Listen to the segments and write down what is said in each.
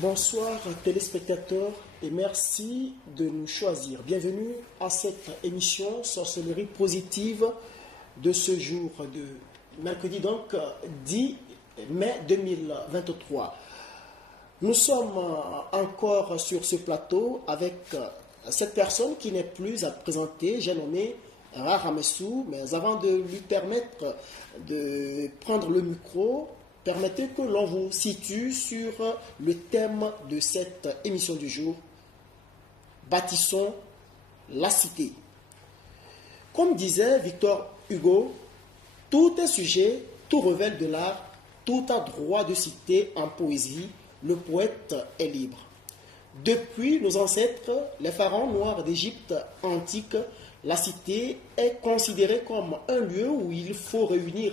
Bonsoir téléspectateurs et merci de nous choisir. Bienvenue à cette émission Sorcellerie positive de ce jour de mercredi donc 10 mai 2023. Nous sommes encore sur ce plateau avec cette personne qui n'est plus à présenter. J'ai nommé Rahamessou, mais avant de lui permettre de prendre le micro, permettez que l'on vous situe sur le thème de cette émission du jour. Bâtissons la cité. Comme disait Victor Hugo, tout est sujet, tout révèle de l'art, tout a droit de citer en poésie, le poète est libre. Depuis nos ancêtres, les pharaons noirs d'Égypte antique, la cité est considérée comme un lieu où il faut réunir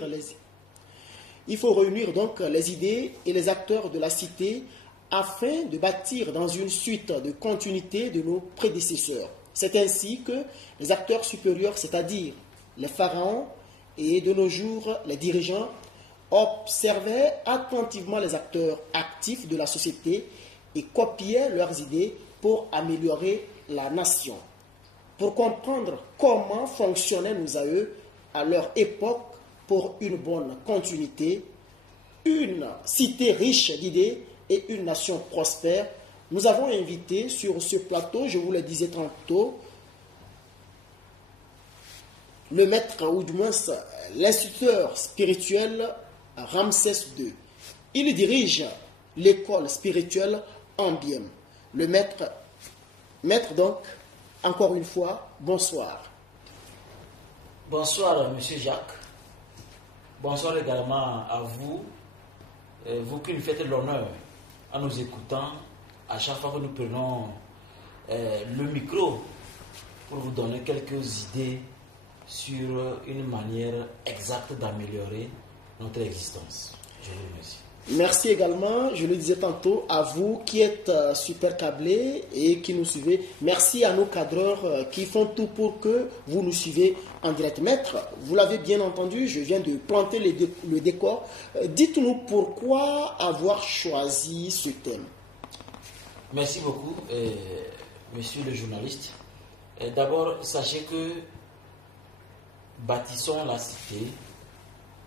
donc les idées et les acteurs de la cité afin de bâtir dans une suite de continuité de nos prédécesseurs. C'est ainsi que les acteurs supérieurs, c'est-à-dire les pharaons et de nos jours les dirigeants, observaient attentivement les acteurs actifs de la société et copiaient leurs idées pour améliorer la nation. Pour comprendre comment fonctionnaient nos aïeux à leur époque pour une bonne continuité, une cité riche d'idées et une nation prospère, nous avons invité sur ce plateau, je vous le disais tantôt, le maître ou du moins l'instituteur spirituel Ramsès II. Il dirige l'école spirituelle Ambiem. Le maître donc, encore une fois, bonsoir. Bonsoir, monsieur Jacques. Bonsoir également à vous, vous qui nous faites l'honneur en nous écoutant à chaque fois que nous prenons le micro pour vous donner quelques idées sur une manière exacte d'améliorer notre existence. Je vous remercie. Merci également, je le disais tantôt, à vous qui êtes super câblés et qui nous suivez. Merci à nos cadreurs qui font tout pour que vous nous suivez en direct. Maître, vous l'avez bien entendu, je viens de planter le décor. Dites-nous pourquoi avoir choisi ce thème. Merci beaucoup, monsieur le journaliste. D'abord, sachez que bâtissons la cité,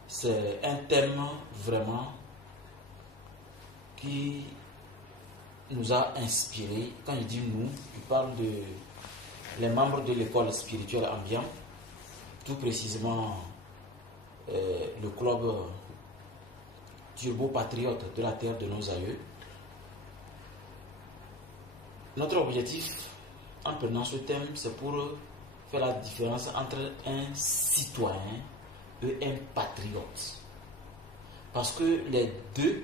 c'est un thème vraiment qui nous a inspiré. Quand je dis nous, je parle de les membres de l'école spirituelle Ambiem, tout précisément le club turbo-patriote de la terre de nos aïeux. Notre objectif en prenant ce thème, c'est pour faire la différence entre un citoyen et un patriote. Parce que les deux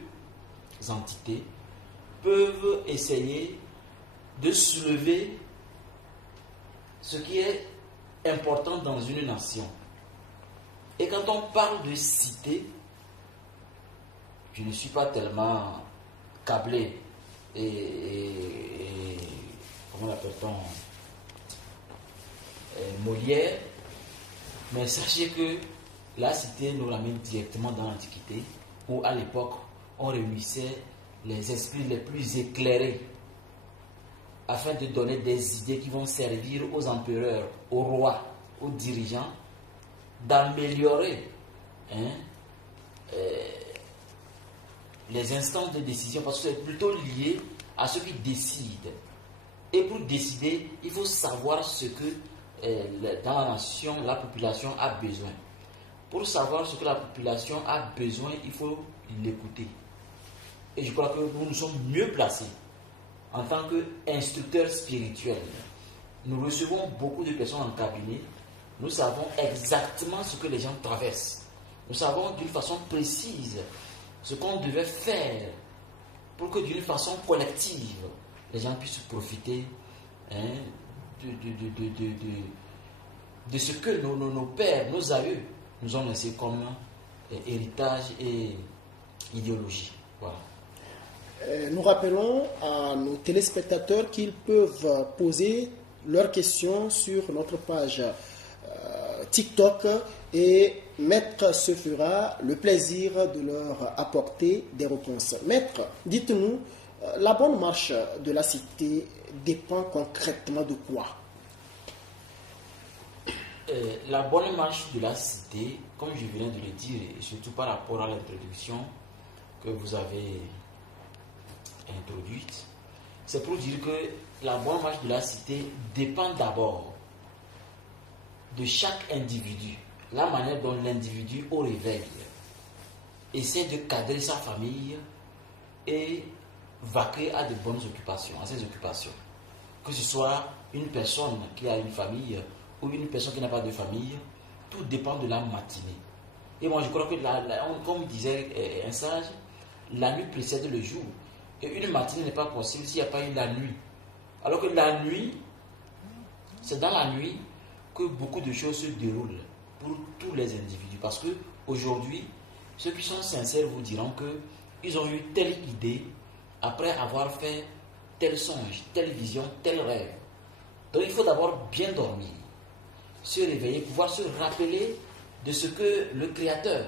entités peuvent essayer de soulever ce qui est important dans une nation. Et quand on parle de cité, je ne suis pas tellement câblé et comment l'appelle-t-on, Molière, mais sachez que la cité nous ramène directement dans l'Antiquité, où à l'époque on réunissait les esprits les plus éclairés afin de donner des idées qui vont servir aux empereurs, aux rois, aux dirigeants, d'améliorer les instances de décision, parce que c'est plutôt lié à ceux qui décident. Et pour décider, il faut savoir ce que dans la nation, la population a besoin. Pour savoir ce que la population a besoin, il faut l'écouter. Et je crois que nous sommes mieux placés en tant qu'instructeurs spirituels. Nous recevons beaucoup de personnes en cabinet. Nous savons exactement ce que les gens traversent. Nous savons d'une façon précise ce qu'on devait faire pour que d'une façon collective, les gens puissent profiter de ce que nos pères, nos aïeux nous ont laissé comme héritage et idéologie. Voilà. Nous rappelons à nos téléspectateurs qu'ils peuvent poser leurs questions sur notre page TikTok et Maître se fera le plaisir de leur apporter des réponses. Maître, dites-nous, la bonne marche de la cité dépend concrètement de quoi? La bonne marche de la cité, comme je viens de le dire, et surtout par rapport à l'introduction que vous avez introduite, c'est pour dire que la bonne marche de la cité dépend d'abord de chaque individu, la manière dont l'individu au réveil essaie de cadrer sa famille et vaquer à de bonnes occupations, à ses occupations. Que ce soit une personne qui a une famille ou une personne qui n'a pas de famille, tout dépend de la matinée. Et moi je crois que, comme disait un sage, la nuit précède le jour. Et une matinée n'est pas possible s'il n'y a pas eu la nuit. Alors que la nuit, c'est dans la nuit que beaucoup de choses se déroulent pour tous les individus. Parce que aujourd'hui, ceux qui sont sincères vous diront qu'ils ont eu telle idée après avoir fait tel songe, telle vision, tel rêve. Donc il faut d'abord bien dormir, se réveiller, pouvoir se rappeler de ce que le Créateur,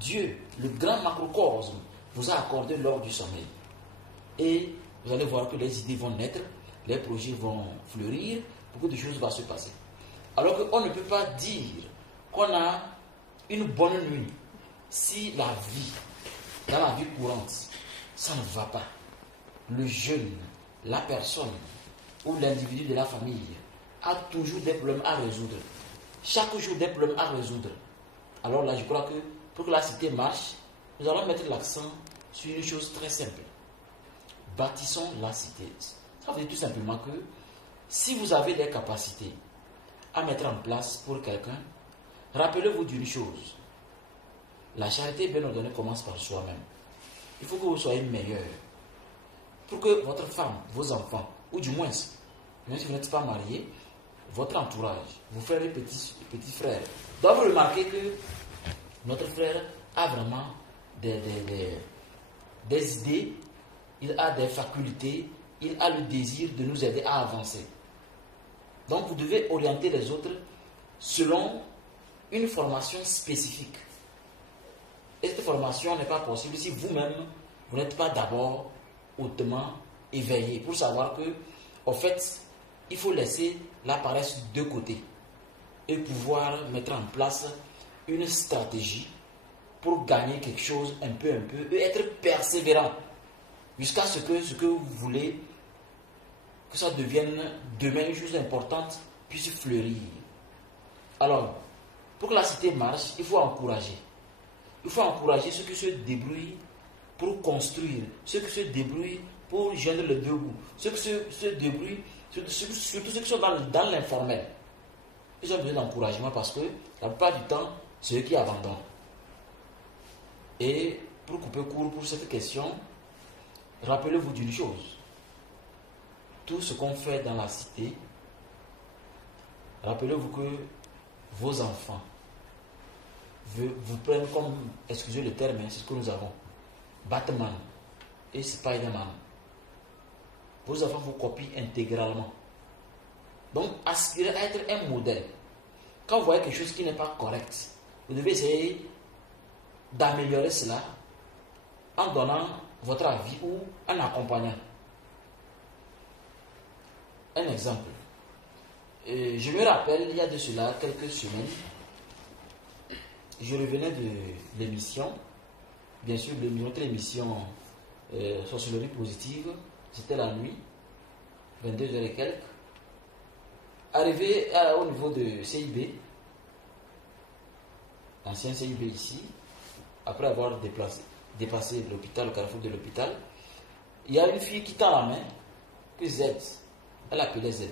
Dieu, le grand macrocosme, vous a accordé lors du sommeil. Et vous allez voir que les idées vont naître, les projets vont fleurir, beaucoup de choses vont se passer. Alors qu'on ne peut pas dire qu'on a une bonne nuit si la vie, dans la vie courante, ça ne va pas. Le jeune, la personne ou l'individu de la famille a toujours des problèmes à résoudre. Chaque jour des problèmes à résoudre. Alors là, je crois que pour que la cité marche, nous allons mettre l'accent sur une chose très simple. Bâtissons la cité. Ça veut dire tout simplement que si vous avez des capacités à mettre en place pour quelqu'un, rappelez-vous d'une chose. La charité bien ordonnée commence par soi-même. Il faut que vous soyez meilleur. Pour que votre femme, vos enfants, ou du moins, même si vous n'êtes pas marié, votre entourage, vos frères et petits frères, doivent remarquer que notre frère a vraiment des idées, il a des facultés, il a le désir de nous aider à avancer. Donc vous devez orienter les autres selon une formation spécifique. Et cette formation n'est pas possible si vous-même, vous n'êtes pas d'abord hautement éveillé pour savoir que, en fait, il faut laisser la paresse de côté et pouvoir mettre en place une stratégie pour gagner quelque chose un peu et être persévérant jusqu'à ce que vous voulez que ça devienne demain une chose importante puisse fleurir. Alors, pour que la cité marche, il faut encourager. Il faut encourager ceux qui se débrouillent pour construire, ceux qui se débrouillent pour joindre les deux bouts, ceux qui se débrouillent, surtout ceux qui sont dans l'informel. Ils ont besoin d'encouragement parce que la plupart du temps, c'est eux qui abandonnent. Et pour couper court pour cette question, rappelez-vous d'une chose. Tout ce qu'on fait dans la cité, rappelez-vous que vos enfants vous prennent comme, excusez le terme, c'est ce que nous avons, Batman et Spider-Man. Vos enfants vous copient intégralement. Donc, aspirez à être un modèle. Quand vous voyez quelque chose qui n'est pas correct, vous devez essayer d'améliorer cela en donnant votre avis ou en accompagnant. Un exemple. Je me rappelle, il y a de cela quelques semaines, je revenais de l'émission, bien sûr, notre émission Sociologie positive, c'était la nuit, 22h et quelques. Arrivé au niveau de CIB, l'ancien CIB ici, après avoir dépassé l'hôpital, le carrefour de l'hôpital, il y a une fille qui tend la main, que Z, elle appelait Z.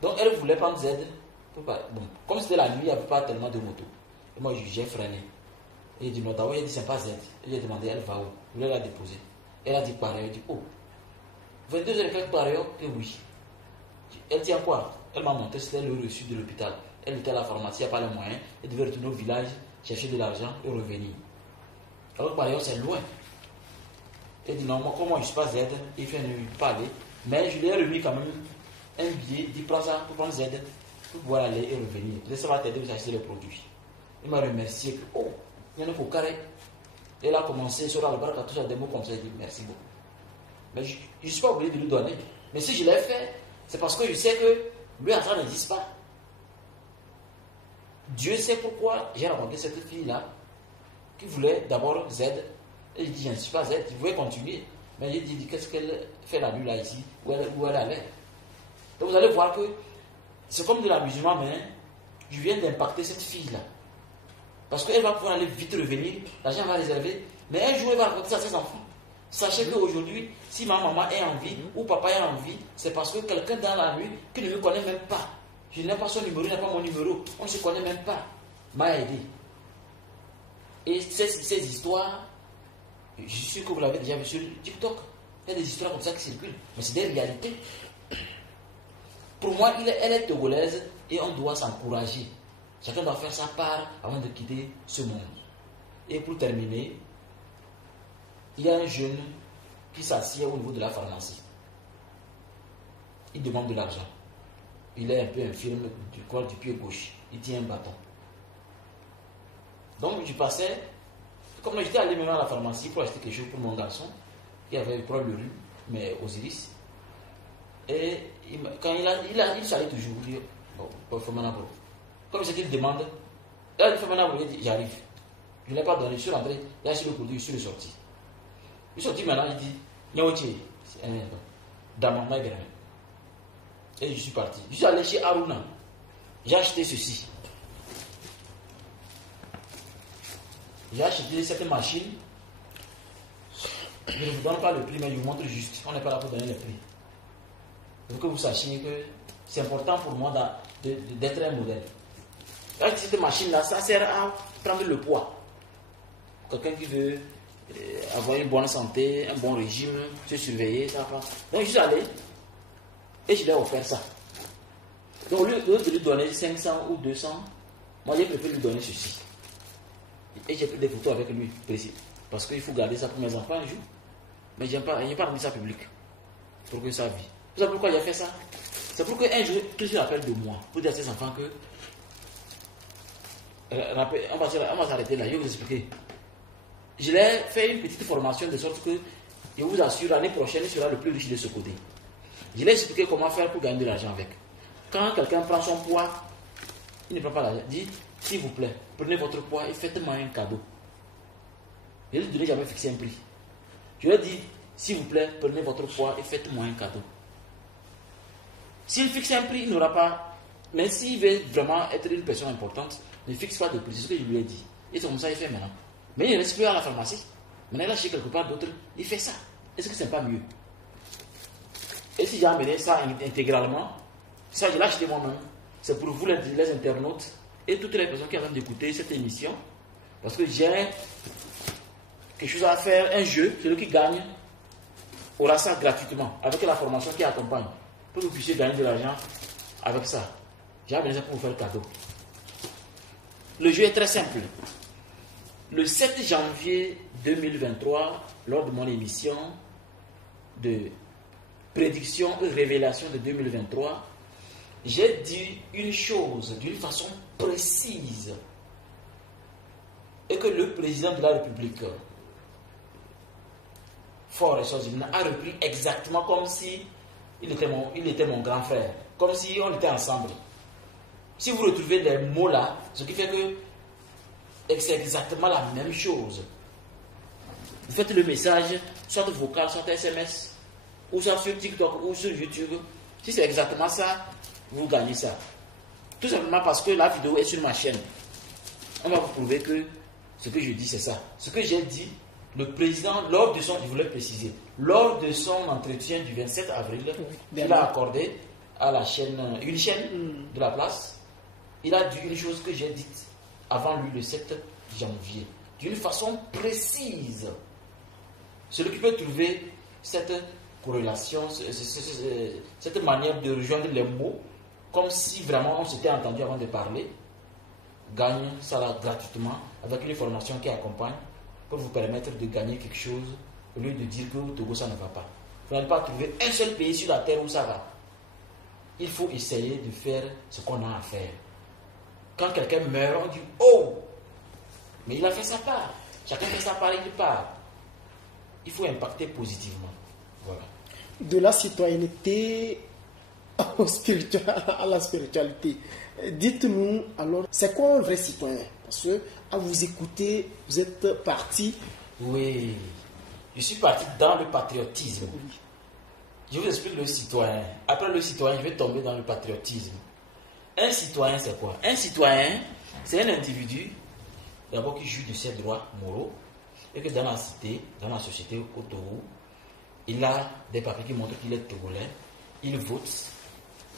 Donc elle voulait prendre Z. Bon, comme c'était la nuit, il n'y avait pas tellement de motos. Et moi j'ai freiné. Et il dit non, d'abord il a dit c'est pas Z. Et j'ai demandé elle va où? Je voulais la déposer. Elle a dit pareil. Elle dit oh, 22h et quelques par heure, que oui. Elle dit à quoi? Elle m'a montré, c'était le reçu de l'hôpital. Elle était à la pharmacie, il n'y a pas les moyens. Elle devait retourner au village, chercher de l'argent et revenir. Alors par ailleurs, c'est loin. Elle dit non, moi, comment je ne suis pas Z, il fait ne pas aller. Mais je lui ai remis quand même un billet, il dit prends ça pour prendre Z. pour pouvoir aller et revenir. Peut-être ça va t'aider à acheter les produits. Il m'a remercié que, oh, il y en a pour carré. Et il a commencé sur la barque à toucher des mots comme ça. Il dit merci beaucoup. Mais je ne suis pas obligé de lui donner. Mais si je l'ai fait, c'est parce que je sais que lui en train n'existe pas. Dieu sait pourquoi j'ai rencontré cette fille-là qui voulait d'abord Z. Et je dis, je ne suis pas Z, je voulais continuer. Mais j'ai dit, qu'est-ce qu'elle fait la nuit là ici, où elle allait. Donc vous allez voir que c'est comme de l'amusement, mais je viens d'impacter cette fille-là. Parce qu'elle va pouvoir aller vite revenir, l'argent va réserver, mais un jour elle va raconter ça à ses enfants. Sachez qu'aujourd'hui, si ma maman est en vie ou papa est en vie, c'est parce que quelqu'un dans la nuit qui ne me connaît même pas, je n'ai pas son numéro, il n'a pas mon numéro, on ne se connaît même pas, m'a aidé. Et ces histoires, je suis sûr que vous l'avez déjà vu sur TikTok. Il y a des histoires comme ça qui circulent, mais c'est des réalités. Pour moi, elle est togolaise et on doit s'encourager. Chacun doit faire sa part avant de quitter ce monde. Et pour terminer, il y a un jeune qui s'assied au niveau de la pharmacie. Il demande de l'argent. Il est un peu infirme du pied gauche. Il tient un bâton. Donc je passais, comme j'étais allé maintenant à la pharmacie pour acheter quelque chose pour mon garçon, qui avait le problème de rhume, mais aux iris. Et quand il s'allait toujours, il dit, bon, comme c'est qu'il demande, là il fait maintenant, il dit, j'arrive. Je ne l'ai pas donné, je suis rentré, il a acheté le produit, je suis sorti. Je suis sorti maintenant, il dit, Nyaochi, dans mon maigre. Et je suis parti. Je suis allé chez Aruna, j'ai acheté ceci. J'ai acheté cette machine. Je ne vous donne pas le prix, mais je vous montre juste. On n'est pas là pour donner le prix. Pour que vous sachiez que c'est important pour moi d'être un modèle. Cette machine-là, ça sert à prendre le poids. Quelqu'un qui veut avoir une bonne santé, un bon régime, se surveiller, ça va. Donc je suis allé et je lui ai offert ça. Donc au lieu de lui donner 500 ou 200, moi j'ai préféré lui donner ceci. Et j'ai pris des photos avec lui, précis. Parce qu'il faut garder ça pour mes enfants un jour. Mais je n'ai pas rendu ça public. Pour que ça vive. Vous savez pourquoi j'ai fait ça? C'est pour qu'un jour, qu'il se rappelle de moi. Pour dire à ses enfants que. On va s'arrêter là, je vais vous expliquer. Je l'ai fait une petite formation de sorte que, je vous assure, l'année prochaine, il sera le plus riche de ce côté. Je l'ai expliqué comment faire pour gagner de l'argent avec. Quand quelqu'un prend son poids, il ne prend pas l'argent. Dit, s'il vous plaît, prenez votre poids et faites-moi un cadeau. Je ne lui ai jamais fixé un prix. Je lui ai dit, s'il vous plaît, prenez votre poids et faites-moi un cadeau. S'il fixe un prix, il n'aura pas. Mais s'il veut vraiment être une personne importante, ne fixe pas de prix. C'est ce que je lui ai dit. Et c'est comme ça qu'il fait maintenant. Mais il ne reste plus à la pharmacie. Maintenant, il a chez quelque part d'autre. Il fait ça. Est-ce que ce n'est pas mieux? Et si j'ai amené ça intégralement, ça, je l'ai acheté moi-même. C'est pour vous, les internautes, et toutes les personnes qui sont en train d'écouter cette émission. Parce que j'ai quelque chose à faire, un jeu, celui qui gagne aura ça gratuitement, avec la formation qui accompagne, pour que vous puissiez gagner de l'argent avec ça. J'ai amené ça pour vous faire cadeau. Le jeu est très simple. Le 7 janvier 2023, lors de mon émission de prédiction et révélation de 2023, j'ai dit une chose d'une façon précise et que le président de la République, fort et chose, a repris exactement comme si il était mon grand frère, comme si on était ensemble. Si vous retrouvez des mots là, ce qui fait que c'est exactement la même chose. Vous faites le message, soit vocal, soit SMS, ou soit sur TikTok, ou sur YouTube. Si c'est exactement ça, vous gagnez ça. Tout simplement parce que la vidéo est sur ma chaîne. On va vous prouver que ce que je dis, c'est ça. Ce que j'ai dit, le président, lors de son, je voulais préciser, lors de son entretien du 27 avril, il a accordé à la chaîne, une chaîne de la place, il a dit une chose que j'ai dite avant lui le 7 janvier, d'une façon précise. Celui qui peut trouver cette corrélation, cette manière de rejoindre les mots, comme si vraiment on s'était entendu avant de parler, gagne ça là gratuitement avec une formation qui accompagne pour vous permettre de gagner quelque chose au lieu de dire que au Togo ça ne va pas. Vous n'allez pas trouver un seul pays sur la terre où ça va. il faut essayer de faire ce qu'on a à faire. Quand quelqu'un meurt, on dit « Oh !» Mais il a fait sa part. Chacun fait sa part et il part. Il faut impacter positivement. Voilà. De la citoyenneté à la spiritualité. Dites-nous alors, c'est quoi un vrai citoyen? Parce que à vous écouter, vous êtes parti. Oui, je suis parti dans le patriotisme. Oui. Je vous explique le citoyen. Après le citoyen, je vais tomber dans le patriotisme. Un citoyen, c'est quoi? Un citoyen, c'est un individu, d'abord qui jouit de ses droits moraux, et que dans la cité, dans la société au Togo, il a des papiers qui montrent qu'il est togolais, il vote,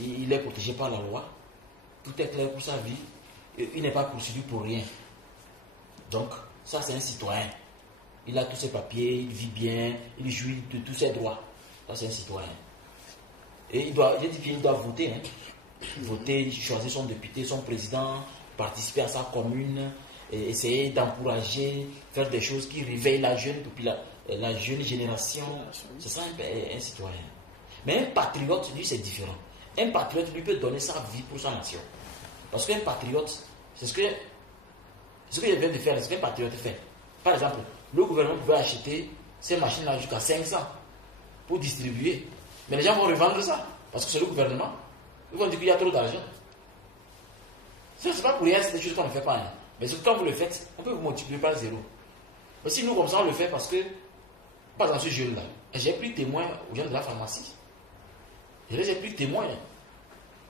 il est protégé par la loi, tout est clair pour sa vie, et il n'est pas poursuivi pour rien. Donc, ça c'est un citoyen. Il a tous ses papiers, il vit bien, il jouit de tous ses droits. Ça c'est un citoyen. Et il doit voter. Hein. Voter, choisir son député, son président, participer à sa commune, et essayer d'encourager, faire des choses qui réveillent la jeune génération. C'est ça un citoyen. Mais un patriote, lui, c'est différent. Un patriote, lui, peut donner sa vie pour sa nation. Parce qu'un patriote, c'est ce que je viens de faire, c'est ce qu'un patriote fait. Par exemple, le gouvernement pouvait acheter ces machines-là jusqu'à 500 pour distribuer. Mais les gens vont revendre ça, parce que c'est le gouvernement. Ils vont dire qu'il y a trop d'argent. Ce n'est pas pour rien, c'est des choses qu'on ne fait pas. Hein. Mais quand vous le faites, on peut vous multiplier par zéro. Mais si nous, comme ça, on le fait parce que, pas dans ce jeune-là, j'ai pris témoin aux gens de la pharmacie. Je les ai pris témoin.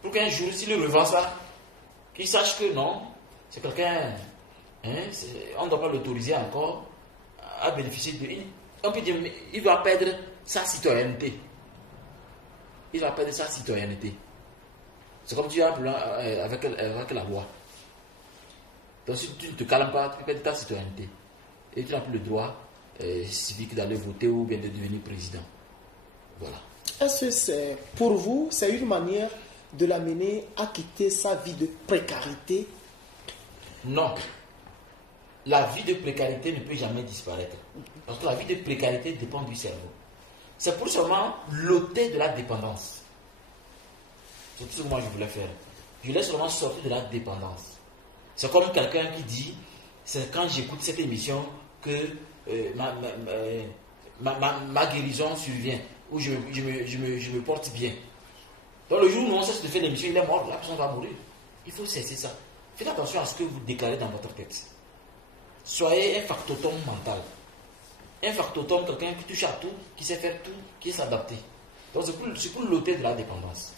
Pour qu'un jour, s'il revend ça, qu'ils sachent que non, c'est quelqu'un, hein, on ne doit pas l'autoriser encore à bénéficier de. On peut dire, il va perdre sa citoyenneté. Il va perdre sa citoyenneté. C'est comme tu as avec la loi. Donc si tu ne te calmes pas, tu perds ta citoyenneté. Et tu n'as plus le droit civique d'aller voter ou bien de devenir président. Voilà. Est-ce que c'est, pour vous, c'est une manière de l'amener à quitter sa vie de précarité? Non. La vie de précarité ne peut jamais disparaître. Parce que la vie de précarité dépend du cerveau. C'est pour seulement l'ôter de la dépendance. C'est tout ce que moi je voulais faire. Je voulais seulement sortir de la dépendance. C'est comme quelqu'un qui dit, c'est quand j'écoute cette émission que ma guérison survient, où je me porte bien. Donc le jour où on cesse de faire l'émission, il est mort, la personne va mourir. Il faut cesser ça. Faites attention à ce que vous déclarez dans votre tête. Soyez un factotum mental. Un factotum, quelqu'un qui touche à tout, qui sait faire tout, qui sait s'adapter. Donc c'est pour l'ôter de la dépendance.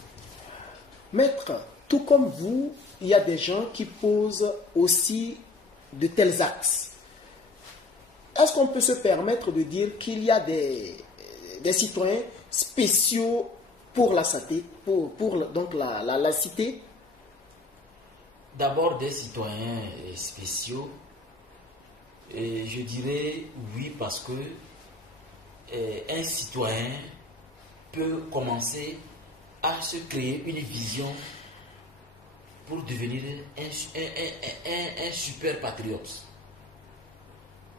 Maître, tout comme vous, il y a des gens qui posent aussi de tels actes. Est-ce qu'on peut se permettre de dire qu'il y a des citoyens spéciaux pour la cité, donc la cité? D'abord des citoyens spéciaux, et je dirais oui parce que un citoyen peut commencer à se créer une vision pour devenir un super patriote.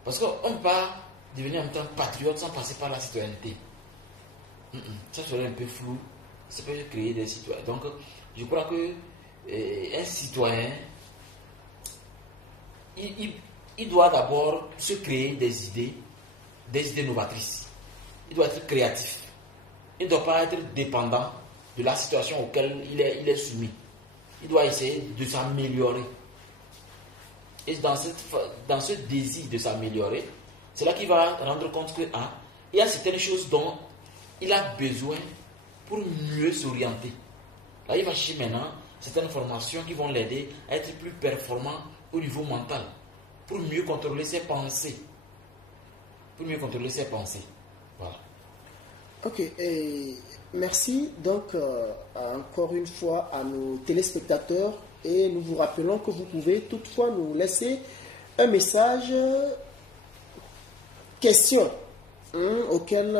Parce qu'on ne peut pas devenir en même temps patriote sans passer par la citoyenneté. Ça serait un peu flou. Ça peut créer des citoyens. Donc, je crois que un citoyen, il doit d'abord se créer des idées novatrices. Il doit être créatif. Il ne doit pas être dépendant de la situation auquel il est soumis. Il doit essayer de s'améliorer. Et dans ce désir de s'améliorer, c'est là qu'il va rendre compte que il y a certaines choses dont il a besoin pour mieux s'orienter. Là, il va chercher maintenant certaines formations qui vont l'aider à être plus performant au niveau mental, pour mieux contrôler ses pensées. Voilà. Ok, et merci donc encore une fois à nos téléspectateurs, et nous vous rappelons que vous pouvez toutefois nous laisser un message question auquel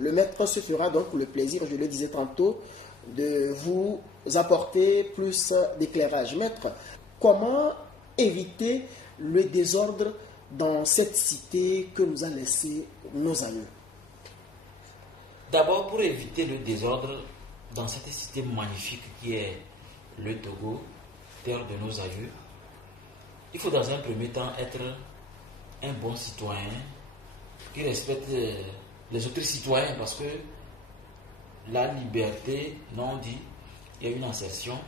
le maître se fera donc le plaisir, je le disais tantôt, de vous apporter plus d'éclairage. Maître, comment éviter le désordre dans cette cité que nous a laissé nos aïeux? D'abord, pour éviter le désordre, dans cette cité magnifique qui est le Togo, terre de nos aïeux, il faut dans un premier temps être un bon citoyen qui respecte les autres citoyens, parce que la liberté, non dit, il y a une insertion.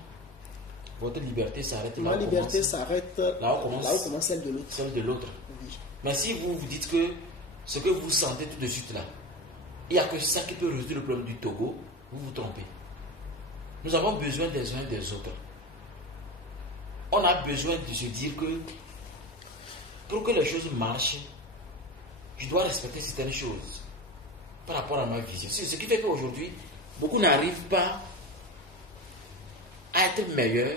Votre liberté s'arrête là. Ma liberté s'arrête là où commence celle de l'autre. Celle de l'autre. Oui. Mais si vous vous dites que ce que vous sentez tout de suite là, il n'y a que ça qui peut résoudre le problème du Togo, vous vous trompez. Nous avons besoin des uns des autres. On a besoin de se dire que pour que les choses marchent, je dois respecter certaines choses par rapport à ma vision. C'est ce qui fait qu'aujourd'hui, beaucoup n'arrivent pas à être meilleurs.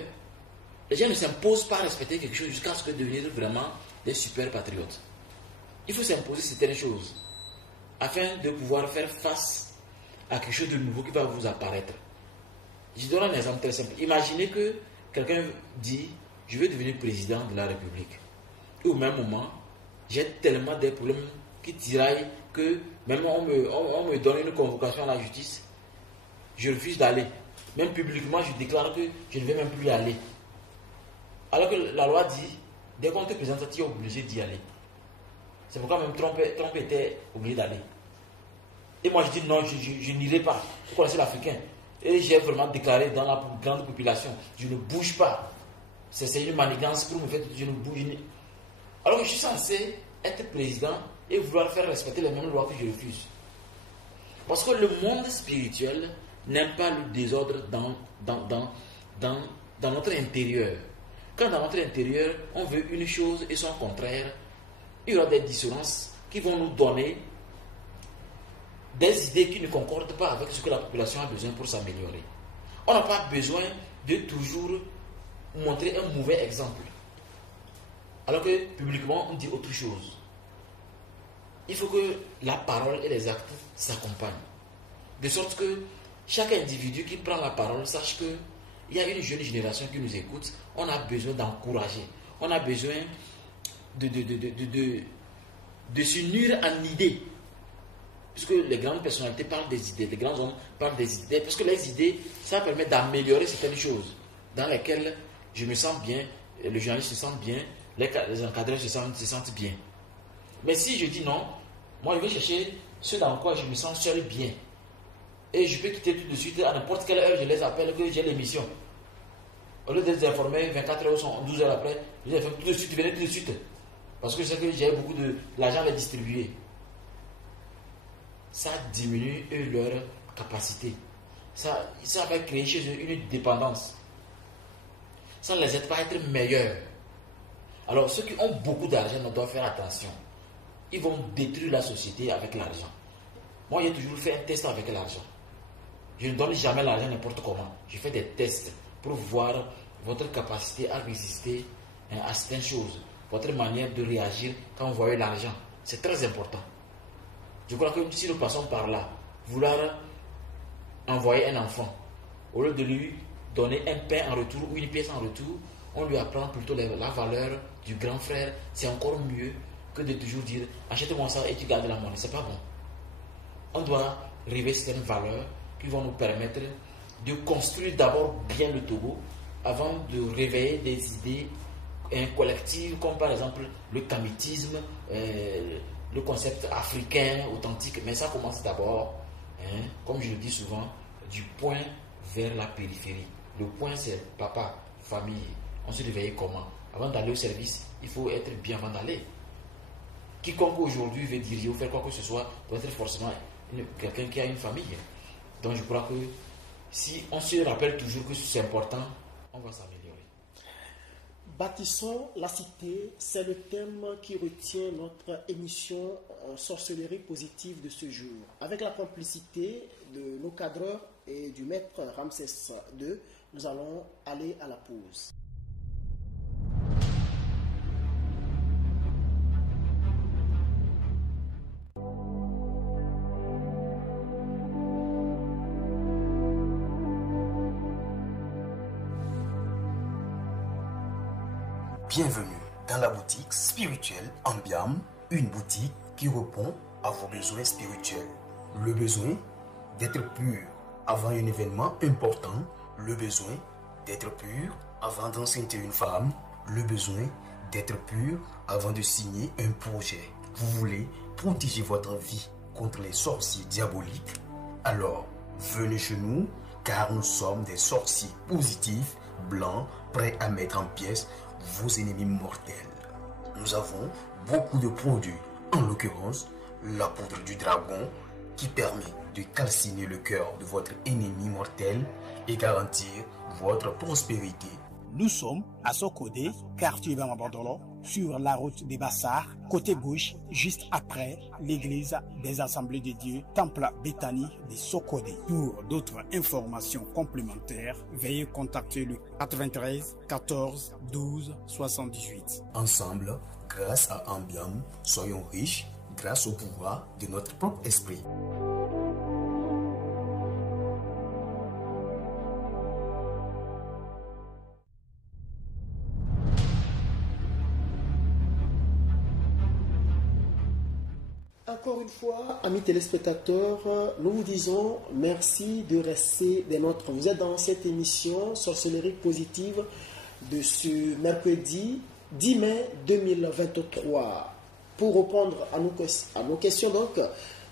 Les gens ne s'imposent pas à respecter quelque chose jusqu'à ce que devenir vraiment des super patriotes. Il faut s'imposer certaines choses afin de pouvoir faire face à quelque chose de nouveau qui va vous apparaître. Je donne un exemple très simple. Imaginez que quelqu'un dit « Je veux devenir président de la République ». Et au même moment, j'ai tellement des problèmes qui tiraillent que même on me donne une convocation à la justice, je refuse d'aller. Même publiquement, je déclare que je ne vais même plus y aller. Alors que la loi dit, dès qu'on te présente, tu es obligé d'y aller. C'est pourquoi même Trump était obligé d'aller. Et moi je dis non, je n'irai pas. Vous connaissez l'Africain. Et j'ai vraiment déclaré dans la grande population, je ne bouge pas. C'est une manigance pour me faire, je ne bouge. Alors que je suis censé être président et vouloir faire respecter les mêmes lois que je refuse. Parce que le monde spirituel n'aime pas le désordre dans notre intérieur. Quand dans notre intérieur, on veut une chose et son contraire, il y aura des dissonances qui vont nous donner des idées qui ne concordent pas avec ce que la population a besoin pour s'améliorer. On n'a pas besoin de toujours montrer un mauvais exemple. Alors que publiquement, on dit autre chose. Il faut que la parole et les actes s'accompagnent. De sorte que chaque individu qui prend la parole sache qu'il y a une jeune génération qui nous écoute. On a besoin d'encourager. On a besoin de s'unir en idées. Puisque les grandes personnalités parlent des idées, les grands hommes parlent des idées. Parce que les idées, ça permet d'améliorer certaines choses dans lesquelles je me sens bien, le journaliste se sent bien, les encadreurs se sentent bien. Mais si je dis non, moi je vais chercher ce dans quoi je me sens seul bien. Et je peux quitter tout de suite, à n'importe quelle heure je les appelle que j'ai l'émission. Au lieu de les informer 24 heures, 12 heures après, je les informe tout de suite, venez tout de suite. Parce que je sais que j'ai beaucoup l'argent à les distribuer. Ça diminue leur capacité. Ça va créer chez eux une dépendance. Ça ne les aide pas à être meilleurs. Alors ceux qui ont beaucoup d'argent doivent faire attention. Ils vont détruire la société avec l'argent. Moi, j'ai toujours fait un test avec l'argent. Je ne donne jamais l'argent n'importe comment. Je fais des tests pour voir votre capacité à résister à certaines choses. Votre manière de réagir quand vous voyez l'argent. C'est très important. Je crois que si nous passons par là, vouloir envoyer un enfant, au lieu de lui donner un pain en retour ou une pièce en retour, on lui apprend plutôt la valeur du grand frère. C'est encore mieux que de toujours dire achète-moi ça et tu gardes la monnaie. C'est pas bon. On doit révéler certaines valeurs qui vont nous permettre de construire d'abord bien le Togo avant de réveiller des idées collectives comme par exemple le kamitisme, le concept africain authentique. Mais ça commence d'abord, comme je le dis souvent, du point vers la périphérie. Le point c'est papa, famille. On se réveille comment? Avant d'aller au service, il faut être bien avant d'aller. Quiconque aujourd'hui veut diriger ou faire quoi que ce soit doit être forcément quelqu'un qui a une famille. Donc je crois que si on se rappelle toujours que c'est important, on va s'améliorer. Bâtissons la cité, c'est le thème qui retient notre émission Sorcellerie positive de ce jour. Avec la complicité de nos cadreurs et du maître Ramsès II, nous allons aller à la pause. Bienvenue dans la boutique spirituelle Ambiam, une boutique qui répond à vos besoins spirituels. Le besoin d'être pur, avant un événement important, le besoin d'être pur avant d'enceinte une femme, le besoin d'être pur avant de signer un projet. Vous voulez protéger votre vie contre les sorciers diaboliques? Alors, venez chez nous, car nous sommes des sorciers positifs, blancs, prêts à mettre en pièces vos ennemis mortels. Nous avons beaucoup de produits, en l'occurrence la poudre du dragon qui permet de calciner le cœur de votre ennemi mortel et garantir votre prospérité. Nous sommes à Sokodé, quartier Bamabandolo, sur la route des Bassards, côté gauche, juste après l'église des Assemblées de Dieu, Temple Béthanie de Sokodé. Pour d'autres informations complémentaires, veuillez contacter le 93 14 12 78. Ensemble, grâce à Ambiam, soyons riches grâce au pouvoir de notre propre esprit. Encore une fois, amis téléspectateurs, nous vous disons merci de rester des nôtres. Vous êtes dans cette émission Sorcellerie positive de ce mercredi 10 mai 2023. Pour répondre à nos questions, donc,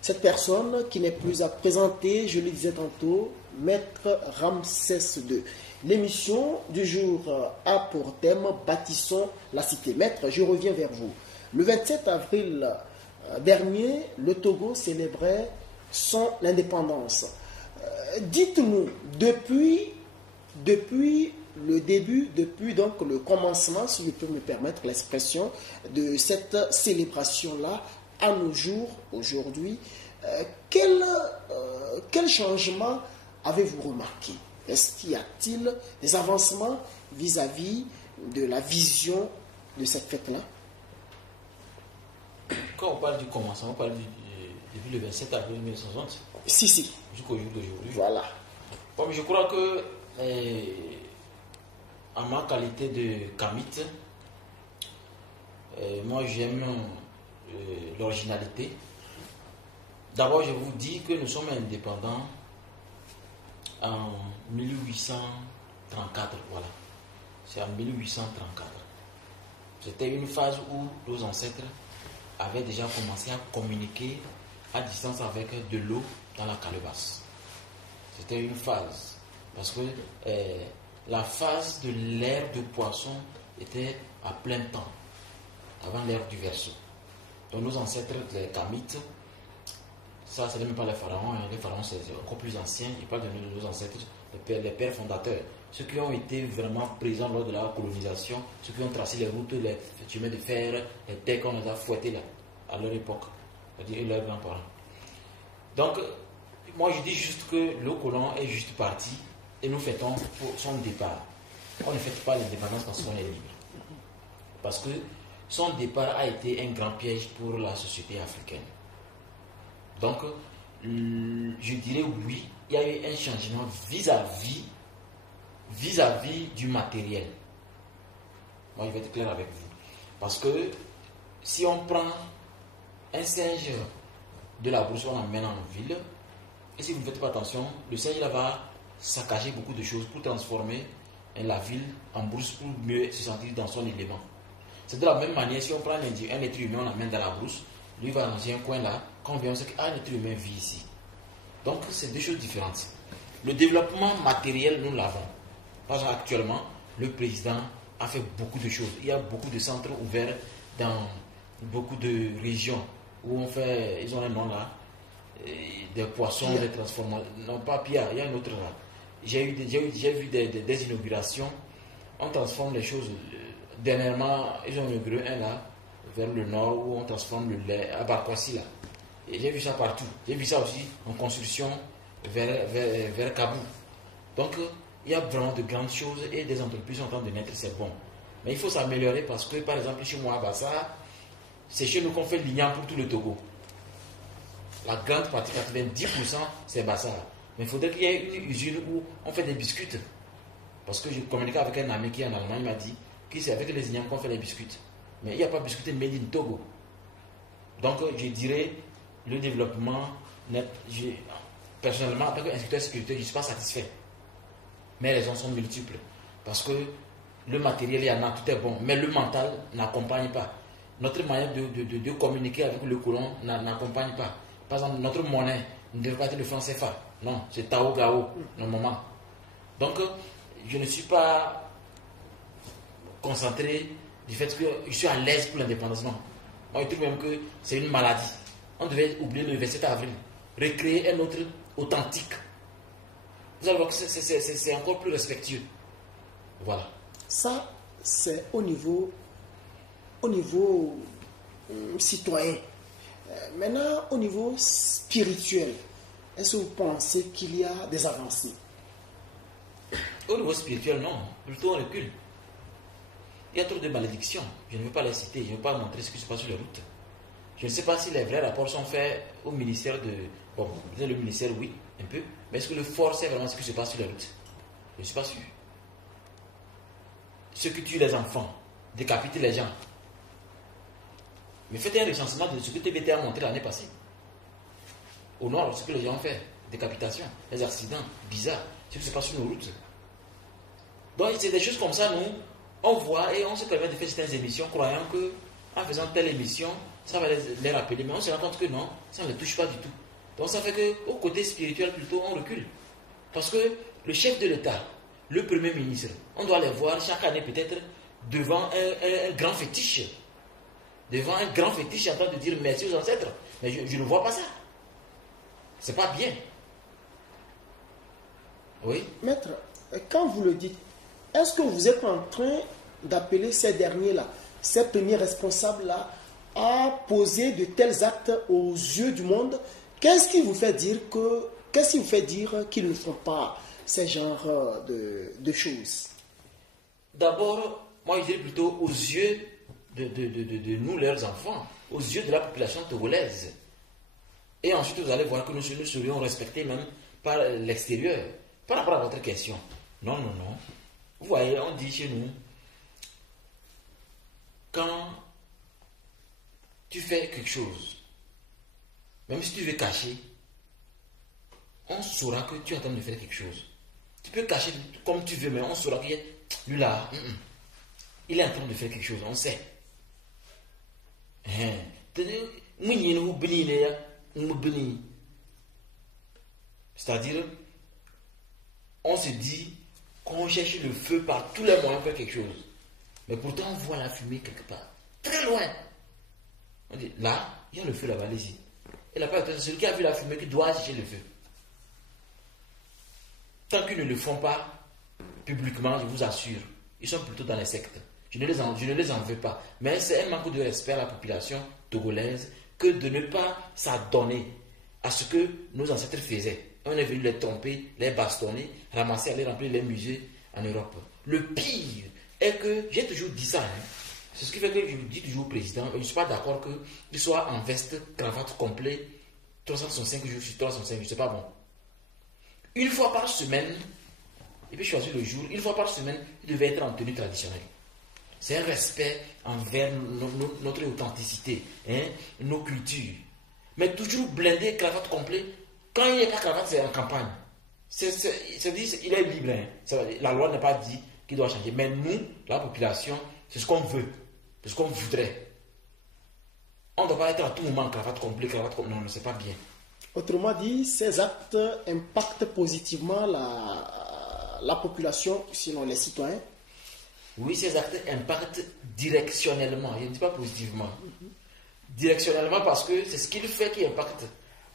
cette personne qui n'est plus à présenter, je le disais tantôt, Maître Ramsès II. L'émission du jour a pour thème Bâtissons la cité. Maître, je reviens vers vous. Le 27 avril dernier, le Togo célébrait son indépendance. Dites-nous, depuis le début, depuis donc le commencement, si je peux me permettre l'expression, de cette célébration-là, à nos jours, aujourd'hui, quel changement avez-vous remarqué? Est-ce qu'il y a-t-il des avancements vis-à-vis de la vision de cette fête-là? Quand on parle du commencement, on parle depuis le 27 avril 1960 Si. jusqu'au jour d'aujourd'hui. Voilà. Bon, je crois que en ma qualité de Kamite, moi j'aime l'originalité. D'abord, je vous dis que nous sommes indépendants en 1834. Voilà. C'est en 1834. C'était une phase où nos ancêtres avaient déjà commencé à communiquer à distance avec de l'eau dans la calebasse. C'était une phase. Parce que la phase de l'ère de poisson était à plein temps, avant l'ère du Verseau. Donc nos ancêtres, les Kamites, ça ce n'est même pas les pharaons, les pharaons c'est encore plus ancien, ils parlent de nos ancêtres, les pères fondateurs, ceux qui ont été vraiment présents lors de la colonisation, ceux qui ont tracé les routes, les chemins de fer, les terres qu'on les a fouettés là, à leur époque, c'est-à-dire leurs grands-parents. Donc, moi je dis juste que le colon est juste parti et nous fêtons pour son départ. On ne fête pas l'indépendance parce qu'on est libre. Parce que son départ a été un grand piège pour la société africaine. Donc, je dirais oui, il y a eu un changement vis-à-vis du matériel. Moi, je vais être clair avec vous. Parce que si on prend un singe de la brousse, on l'emmène en ville, et si vous ne faites pas attention, le singe là va saccager beaucoup de choses pour transformer la ville en brousse pour mieux se sentir dans son élément. C'est de la même manière, si on prend un être humain, on l'emmène dans la brousse, lui va dans un coin là, quand on vient, on sait qu'un être humain vit ici. Donc, c'est deux choses différentes. Le développement matériel, nous l'avons. Par exemple, actuellement, le président a fait beaucoup de choses. Il y a beaucoup de centres ouverts dans beaucoup de régions où on fait, ils ont un nom là, des poissons, Pia. Des transformations. Non, pas Pia, il y a un autre là. J'ai vu des inaugurations. On transforme les choses. Dernièrement, ils ont inauguré un là, vers le nord, où on transforme le lait à Bakwasi là. Et j'ai vu ça partout. J'ai vu ça aussi en construction vers Kabou. Donc, il y a vraiment de grandes choses et des entreprises sont en train de naître, c'est bon. Mais il faut s'améliorer parce que, par exemple, chez moi à Bassa, c'est chez nous qu'on fait l'igname pour tout le Togo. La grande partie, 90%, c'est Bassa. Mais il faudrait qu'il y ait une usine où on fait des biscuits. Parce que je communiquais avec un ami qui est en Allemagne, il m'a dit que c'est avec les ignames qu'on fait les biscuits. Mais il n'y a pas de biscuits made in Togo. Donc, je dirais, le développement, personnellement, en tant qu'inspecteur sécurité, je ne suis pas satisfait. Mais les raisons sont multiples. Parce que le matériel, il y en a, tout est bon. Mais le mental n'accompagne pas. Notre manière de communiquer avec le colon n'accompagne pas. Par exemple, notre monnaie ne devrait pas être le franc CFA. Non, c'est Tao Gao, normalement. Donc, je ne suis pas concentré du fait que je suis à l'aise pour l'indépendance. Non. Moi, je trouve même que c'est une maladie. On devait oublier le 27 avril. Recréer un autre authentique. Vous allez voir que c'est encore plus respectueux. Voilà. Ça, c'est au niveau citoyen. Maintenant, au niveau spirituel, est-ce que vous pensez qu'il y a des avancées? Au niveau spirituel, non. Plutôt on recule. Il y a trop de malédictions. Je ne veux pas les citer. Je ne veux pas montrer ce qui se passe sur les routes. Je ne sais pas si les vrais rapports sont faits au ministère de... Bon, le ministère, oui, un peu. Mais est-ce que le fort sait vraiment ce qui se passe sur les routes? Je ne suis pas sûr. Ceux qui tuent les enfants, décapitent les gens. Mais faites un recensement de ce que TVT a montré l'année passée. Au nord, ce que les gens ont fait. Décapitation, les accidents, bizarres, ce qui se passe sur nos routes. Donc, c'est des choses comme ça, nous, on voit et on se permet de faire certaines émissions, croyant que en faisant telle émission, ça va les rappeler. Mais on se rend compte que non, ça ne les touche pas du tout. Donc, ça fait qu'au côté spirituel, plutôt, on recule. Parce que le chef de l'État, le Premier ministre, on doit les voir chaque année peut-être devant un grand fétiche. Devant un grand fétiche en train de dire merci aux ancêtres. Mais je ne vois pas ça. C'est pas bien. Oui. Maître, quand vous le dites, est-ce que vous êtes en train d'appeler ces derniers-là, ces premiers responsables-là, à poser de tels actes aux yeux du monde? Qu'est-ce qui vous fait dire qu'ils ne font pas ces genres de choses? D'abord, moi je dirais plutôt aux yeux de nous, leurs enfants, aux yeux de la population togolaise. Et ensuite, vous allez voir que nous serions respectés même par l'extérieur. Par rapport à votre question, non. Vous voyez, on dit chez nous, quand tu fais quelque chose, même si tu veux cacher, on saura que tu es en train de faire quelque chose. Tu peux cacher comme tu veux, mais on saura que lui là, il est en train de faire quelque chose, on sait. C'est-à-dire, on se dit qu'on cherche le feu par tous les moyens pour faire quelque chose. Mais pourtant, on voit la fumée quelque part, très loin. On dit, là, il y a le feu là-bas, allez-y. Et là-bas, c'est celui qui a vu la fumée qui doit chercher le feu. Tant qu'ils ne le font pas publiquement, je vous assure, ils sont plutôt dans les sectes. Je ne les en veux pas. Mais c'est un manque de respect à la population togolaise que de ne pas s'adonner à ce que nos ancêtres faisaient. On est venu les tromper, les bastonner, ramasser, aller remplir les musées en Europe. Le pire est que, j'ai toujours dit ça, c'est ce qui fait que je dis toujours au président, je ne suis pas d'accord qu'il soit en veste, cravate complet, 365 jours sur 365 jours, c'est pas bon. Une fois par semaine, il peut choisir le jour, une fois par semaine, il devait être en tenue traditionnelle. C'est un respect envers notre authenticité, nos cultures. Mais toujours blindé, cravate complet. Quand il n'y a pas de cravate, c'est en campagne. Il est libre. La loi n'a pas dit qu'il doit changer. Mais nous, la population, c'est ce qu'on veut. C'est ce qu'on voudrait. On ne doit pas être à tout moment cravate complet. Non, c'est pas bien. Autrement dit, ces actes impactent positivement la population, sinon les citoyens. Oui, ces actes impactent directionnellement. Je ne dis pas positivement. Directionnellement parce que c'est ce qu'il fait qui impacte.